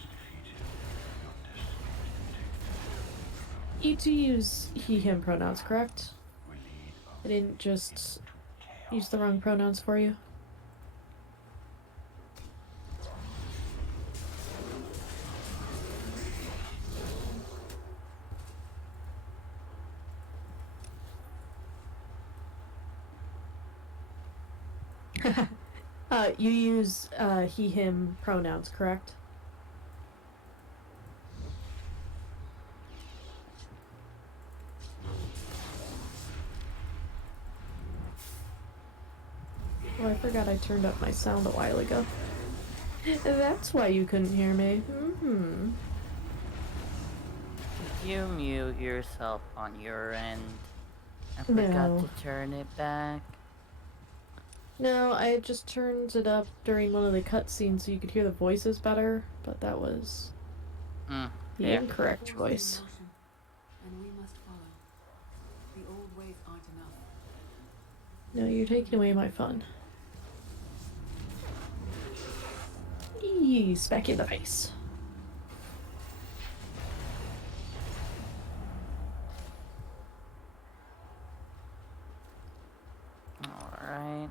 Eats, you use he, him pronouns, correct? I didn't just use the wrong pronouns for you. You use he, him pronouns, correct? Oh, I forgot I turned up my sound a while ago. That's why you couldn't hear me. Mm-hmm. Did you mute yourself on your end? I forgot to turn it back. No, I just turned it up during one of the cutscenes so you could hear the voices better, but that was the incorrect choice. And we must follow. The old ways aren't enough. No, you're taking away my fun. Eee, smack you in the face. Alright.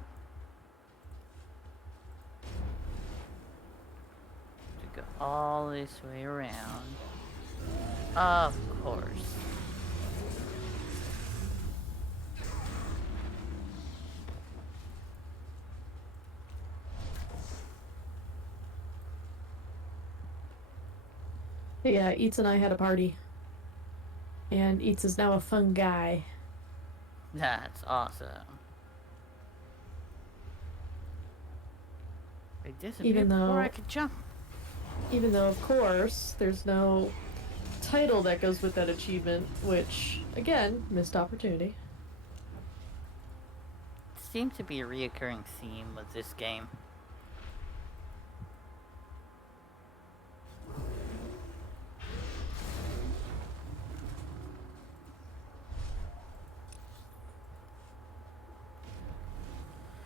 To go all this way around. Of course. Yeah, Eats and I had a party. And Eats is now a fun guy. That's awesome. They disappeared before I could jump. Even though, of course, there's no title that goes with that achievement, which, again, missed opportunity. Seems to be a reoccurring theme with this game.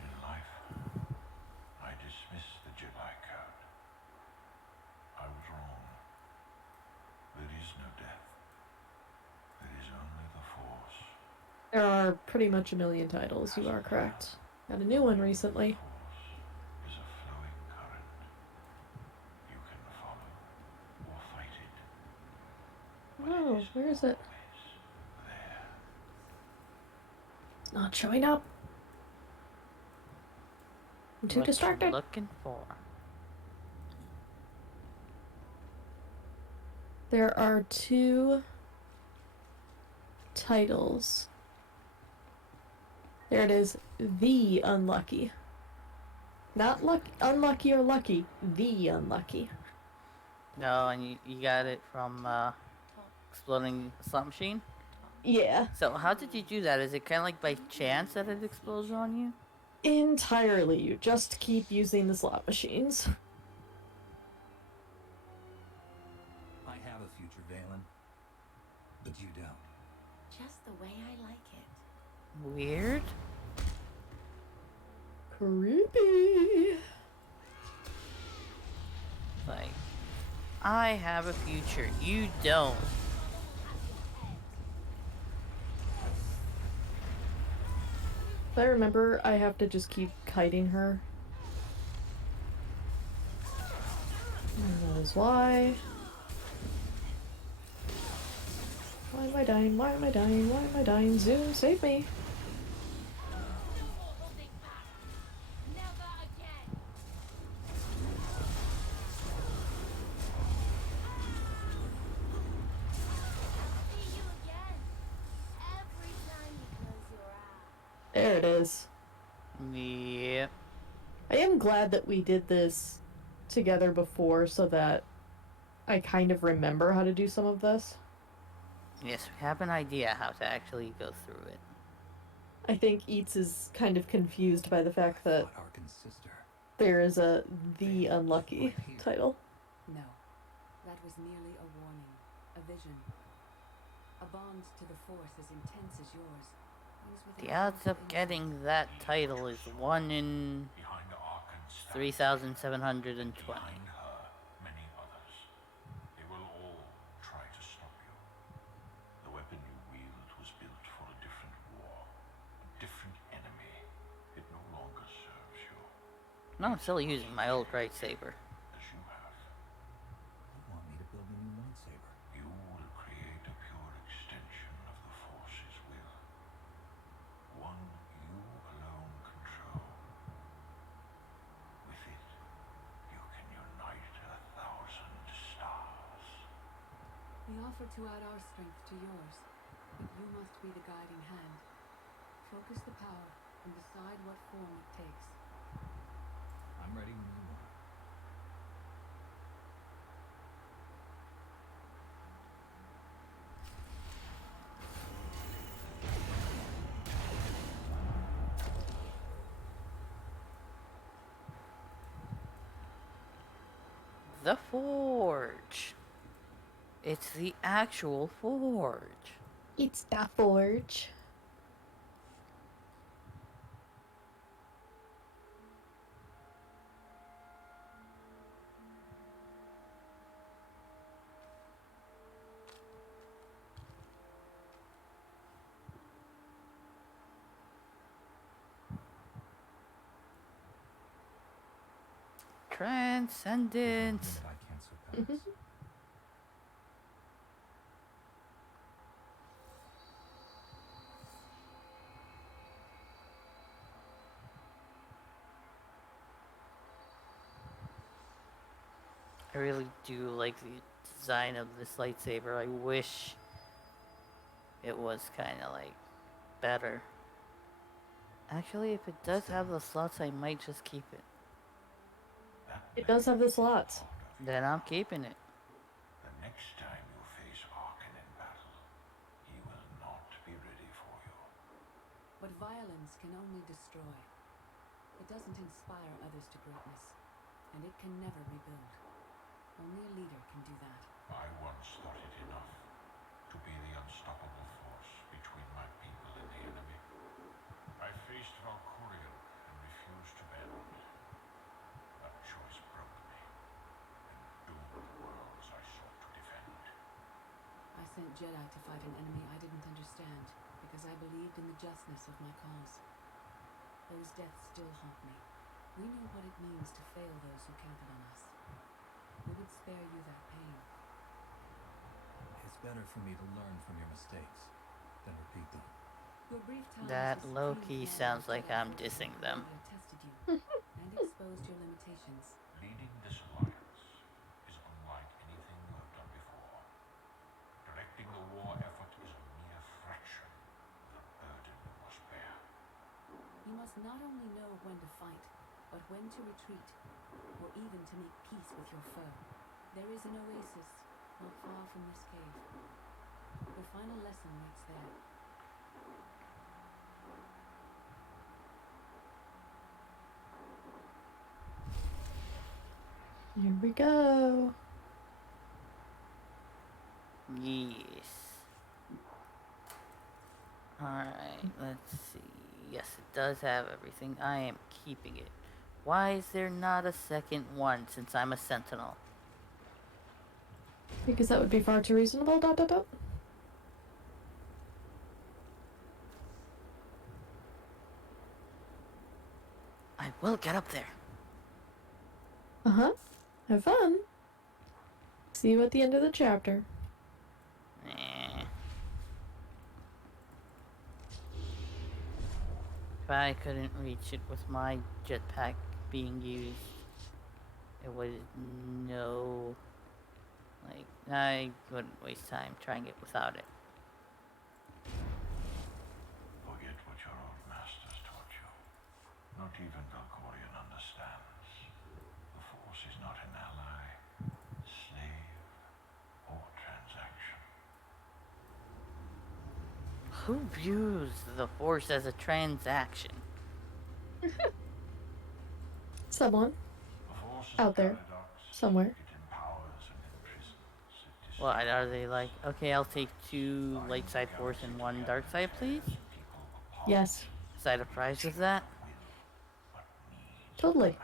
In life, I dismissed the Jedi Code. I was wrong. There is no death. There is only the Force. There are pretty much a million titles, you are correct. Got a new one recently. The Force is a flowing current. You can follow or fight it. Oh, where is it? There. It's not showing up. I'm too What distracted. you looking for? There are 2 titles. There it is. The Unlucky. Not unlucky or lucky. The Unlucky. No, and you got it from exploding the slot machine? Yeah. So how did you do that? Is it kind of like by chance that it explodes on you? Entirely. You just keep using the slot machines. I have a future, Valen. But you don't. Just the way I like it. Weird. Creepy. Like, I have a future. You don't. I remember I have to just keep kiting her. And that is why. Why am I dying? Why am I dying? Why am I dying? Zoom, save me. There it is. Yep. I am glad that we did this together before so that I kind of remember how to do some of this. Yes, we have an idea how to actually go through it. I think Eats is kind of confused by the fact that Arkan's sister. there is a The Unlucky title. No, that was merely a warning, a vision. A bond to the Force as intense as yours. The odds of getting that title is 1 in 3,720. Behind her, many others. They will all try to stop you. The weapon you wield was built for a different war, a different enemy. It no longer serves you. No, I'm still using my old lightsaber. As you have. You want me to build a new lightsaber? You will create a pure extension of the Force's will. One you alone control. With it, you can unite 1,000 stars. We offer to add our strength to yours, but you must be the guiding hand. Focus the power and decide what form it takes. I'm ready when you are. The Forge. It's the actual Forge. It's the Forge. Transcendence. I cancel pass. I really do like the design of this lightsaber. I wish it was kind of like better. Actually, if it does have the slots, I might just keep it. It does have the slots. Then I'm keeping it. The next time you face But violence can only destroy. It doesn't inspire others to greatness, and it can never rebuild. Only a leader can do that. I once thought it enough to be the unstoppable force between my people and the enemy. I faced Valkyrian and refused to bend. That choice broke me and doomed the worlds I sought to defend. I sent Jedi to fight an enemy I didn't understand because I believed in the justness of my cause. Those deaths still haunt me. We knew what it means to fail those who counted on us. We would spare you that pain. It's better for me to learn from your mistakes than repeat them. Your brief time That as the low-key Supreme sounds Commander like of I'm Jedi dissing Forces them. earlier tested you and exposed your limitations. Leading this alliance is unlike anything you have done before. Directing the war effort is a mere fraction of the burden you must bear. You must not only know when to fight, but when to retreat, or even to make peace with your foe. There is an oasis not far from this cave. Your final lesson waits there. Here we go. Yes. Alright, let's see. Yes, it does have everything. I am keeping it. Why is there not a second one since I'm a sentinel? Because that would be far too reasonable, ... I will get up there. Uh-huh. Have fun. See you at the end of the chapter. If I couldn't reach it with my jetpack being used, it would no... Like, I wouldn't waste time trying it without it. Forget what your old masters taught you. Not even Valkorian understands. The Force is not an ally, slave, or transaction. Who views the Force as a transaction? Someone. Out there. Somewhere. What, are they like, okay, I'll take 2 light side Force and 1 dark side, please? Yes. Side of prize with that? Totally.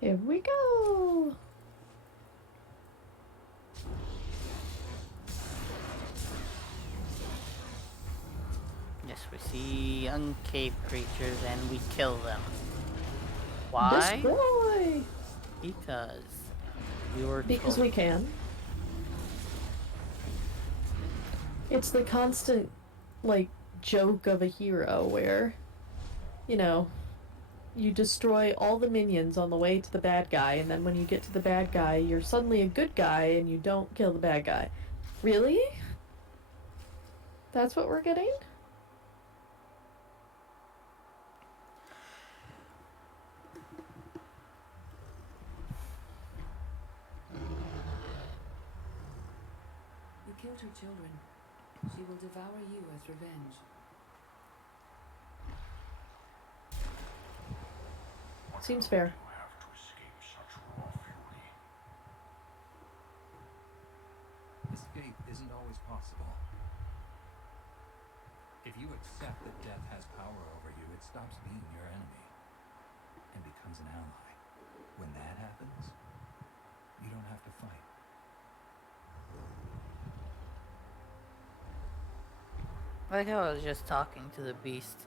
Here we go. Yes, we see young cave creatures and we kill them. Why? Destroy! Because we were Because told. we can. It's the constant, like, joke of a hero where, you know, you destroy all the minions on the way to the bad guy, and then when you get to the bad guy, you're suddenly a good guy and you don't kill the bad guy. Really? That's what we're getting? You killed her children. She will devour you as revenge. Seems fair. Escape isn't always possible. If you accept that death has power over you, it stops being your enemy and becomes an ally. When that happens, you don't have to fight. Like how I was just talking to the beast.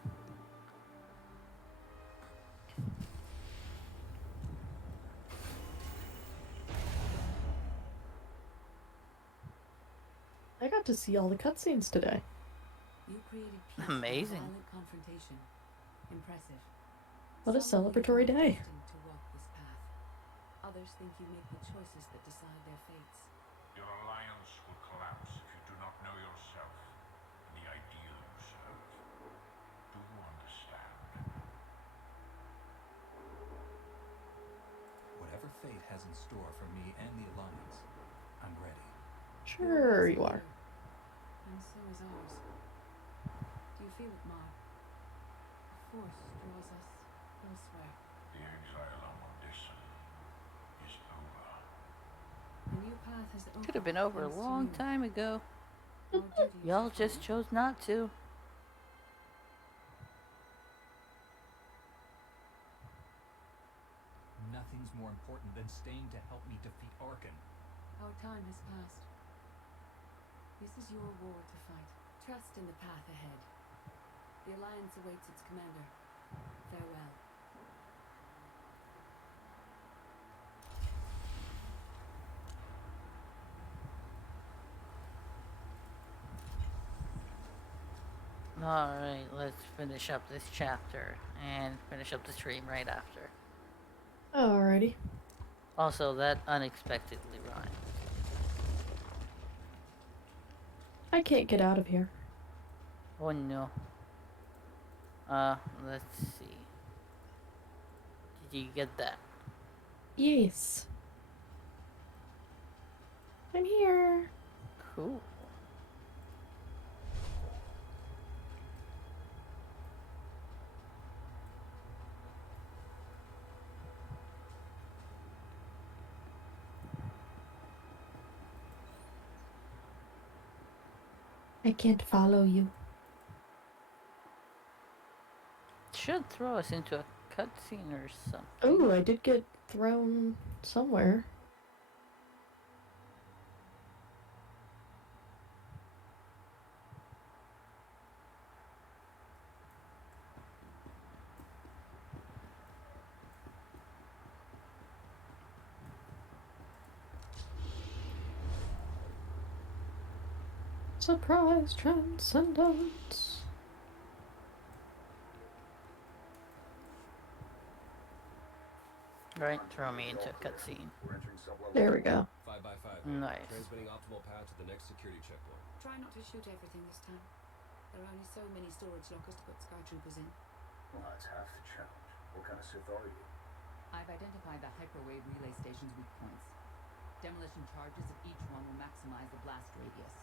I got to see all the cutscenes today. You created peace. Amazing. Violent confrontation. Impressive. What a Some celebratory believe you are day. destined to walk this path. Others think you make the choices that decide their fates. Your alliance will collapse if you do not know yourself and the ideal you serve. Do you understand? has in store for me and the Alliance, I'm ready. Sure you are. And so is ours. Do you feel it, Mar? The force draws us elsewhere. The exile on Odessa is over. A new path has opened. Could have been over a thanks to long you. time ago. Our duty is Y'all to just follow. chose not to. Nothing's more important than staying to help me defeat Arkan. Our time has passed. This is your war to fight. Trust in the path ahead. The Alliance awaits its commander. Farewell. Alright, let's finish up this chapter and finish up the stream right after. Alrighty. Also, that unexpectedly rhymed. I can't get out of here. Oh no. Let's see. Did you get that? Yes. I'm here. Cool. I can't follow you. Should throw us into a cutscene or something. Oh, I did get thrown somewhere. Surprise transcendence. Right, throw me into a cutscene. There we go. 5x5. Nice. Transmitting optimal path to the next security checkpoint. Try not to shoot everything this time. There are only so many storage lockers to put Sky Troopers in. Well, that's half the challenge. What kind of Sith are you? I've identified the hyperwave relay station's weak points. Demolition charges of each one will maximize the blast radius.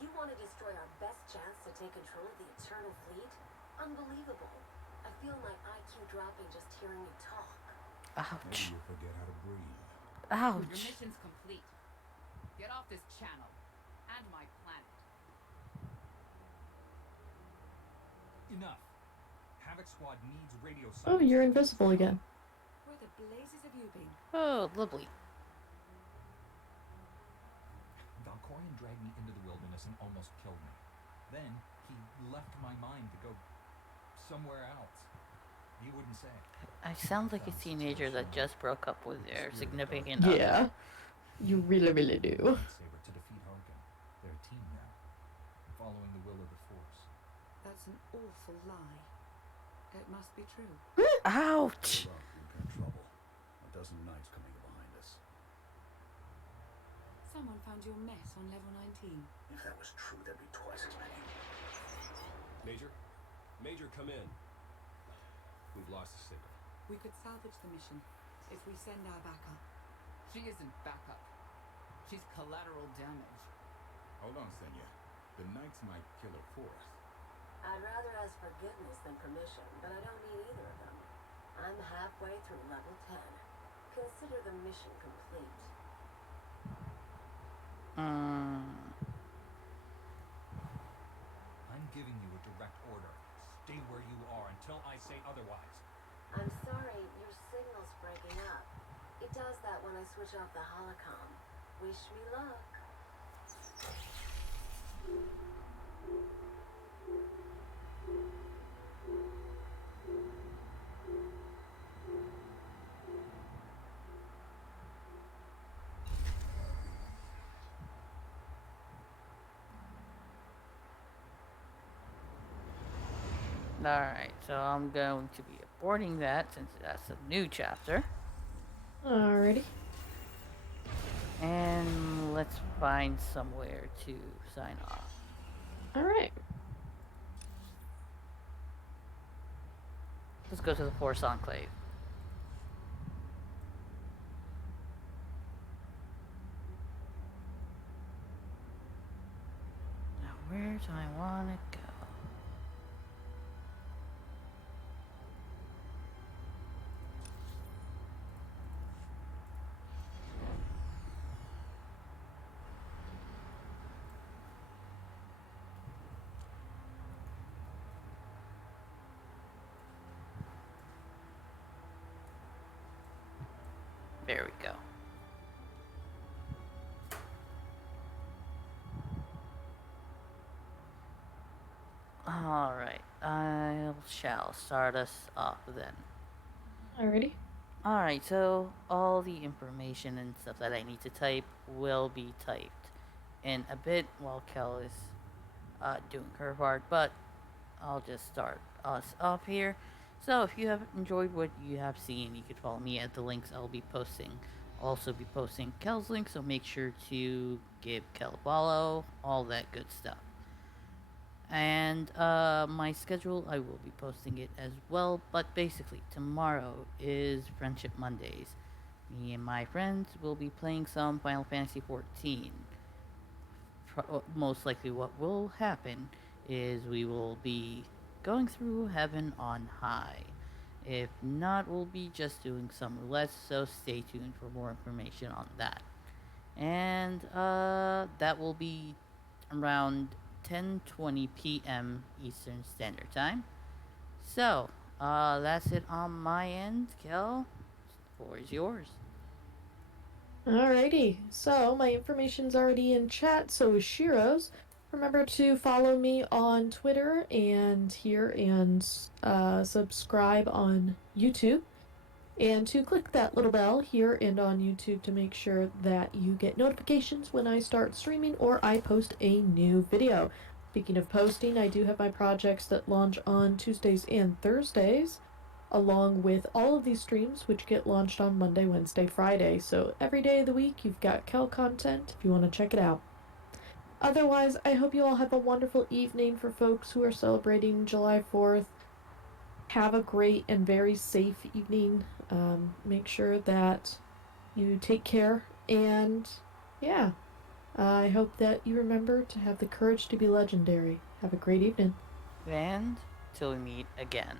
You want to destroy our best chance to take control of the Eternal Fleet? Unbelievable. I feel my IQ dropping just hearing you talk. Ouch. Maybe you'll forget how to breathe. Your Ouch. mission's complete. Get off this channel. And my planet. Enough. Havoc Squad needs radio Oh, silence. you're invisible again. Where the blazes have you been? Oh, lovely. Valkorion dragged me into the wilderness and almost killed me. Then he left my mind to go somewhere else. He wouldn't say. I sound like a teenager that just broke up with their significant other. Yeah. You really, really do. Saber to defeat Arkan. They're a team now, following the will of the Force. That's an awful lie. It must be true. Ouch. Hold on, we've got trouble. A dozen knights coming behind us. Someone found your mess on level 19. If that was true, there'd be twice as many. Major? Major, come in. We've lost the signal. We could salvage the mission if we send our backup. She isn't backup. She's collateral damage. Hold on, Senya. The Knights might kill her force. I'd rather ask forgiveness than permission, but I don't need either of them. I'm halfway through level 10. Consider the mission complete. I'm giving you a direct order. Stay where you are until I say otherwise. I'm sorry, your signal's breaking up. It does that when I switch off the holocom. Wish me luck. Alright, so I'm going to be aborting that since that's a new chapter. Alrighty. And let's find somewhere to sign off. Alright. Let's go to the Force Enclave. do I want to go? There we go. Alright, I shall start us off then. Alrighty. Alright, so all the information and stuff that I need to type will be typed in a bit while Kel is doing her part, but I'll just start us off here. So if you have enjoyed what you have seen, you could follow me at the links I'll be posting. I'll also be posting Kel's link, so make sure to give Kel a follow, all that good stuff. And my schedule, I will be posting it as well. But basically, tomorrow is Friendship Mondays. Me and my friends will be playing some Final Fantasy XIV. Most likely, what will happen is we will be going through Heaven on High. If not, we'll be just doing some roulette, so stay tuned for more information on that. And that will be around 10:20 p.m. Eastern Standard Time. So, that's it on my end. Kel, the floor is yours. Alrighty. So my information's already in chat, so is Shiro's. Remember to follow me on Twitter and here and subscribe on YouTube. And to click that little bell here and on YouTube to make sure that you get notifications when I start streaming or I post a new video. Speaking of posting, I do have my projects that launch on Tuesdays and Thursdays, along with all of these streams, which get launched on Monday, Wednesday, Friday. So every day of the week, you've got Kel content if you want to check it out. Otherwise, I hope you all have a wonderful evening. For folks who are celebrating July 4th, have a great and very safe evening. Make sure that you take care, and yeah, I hope that you remember to have the courage to be legendary. Have a great evening. And till we meet again.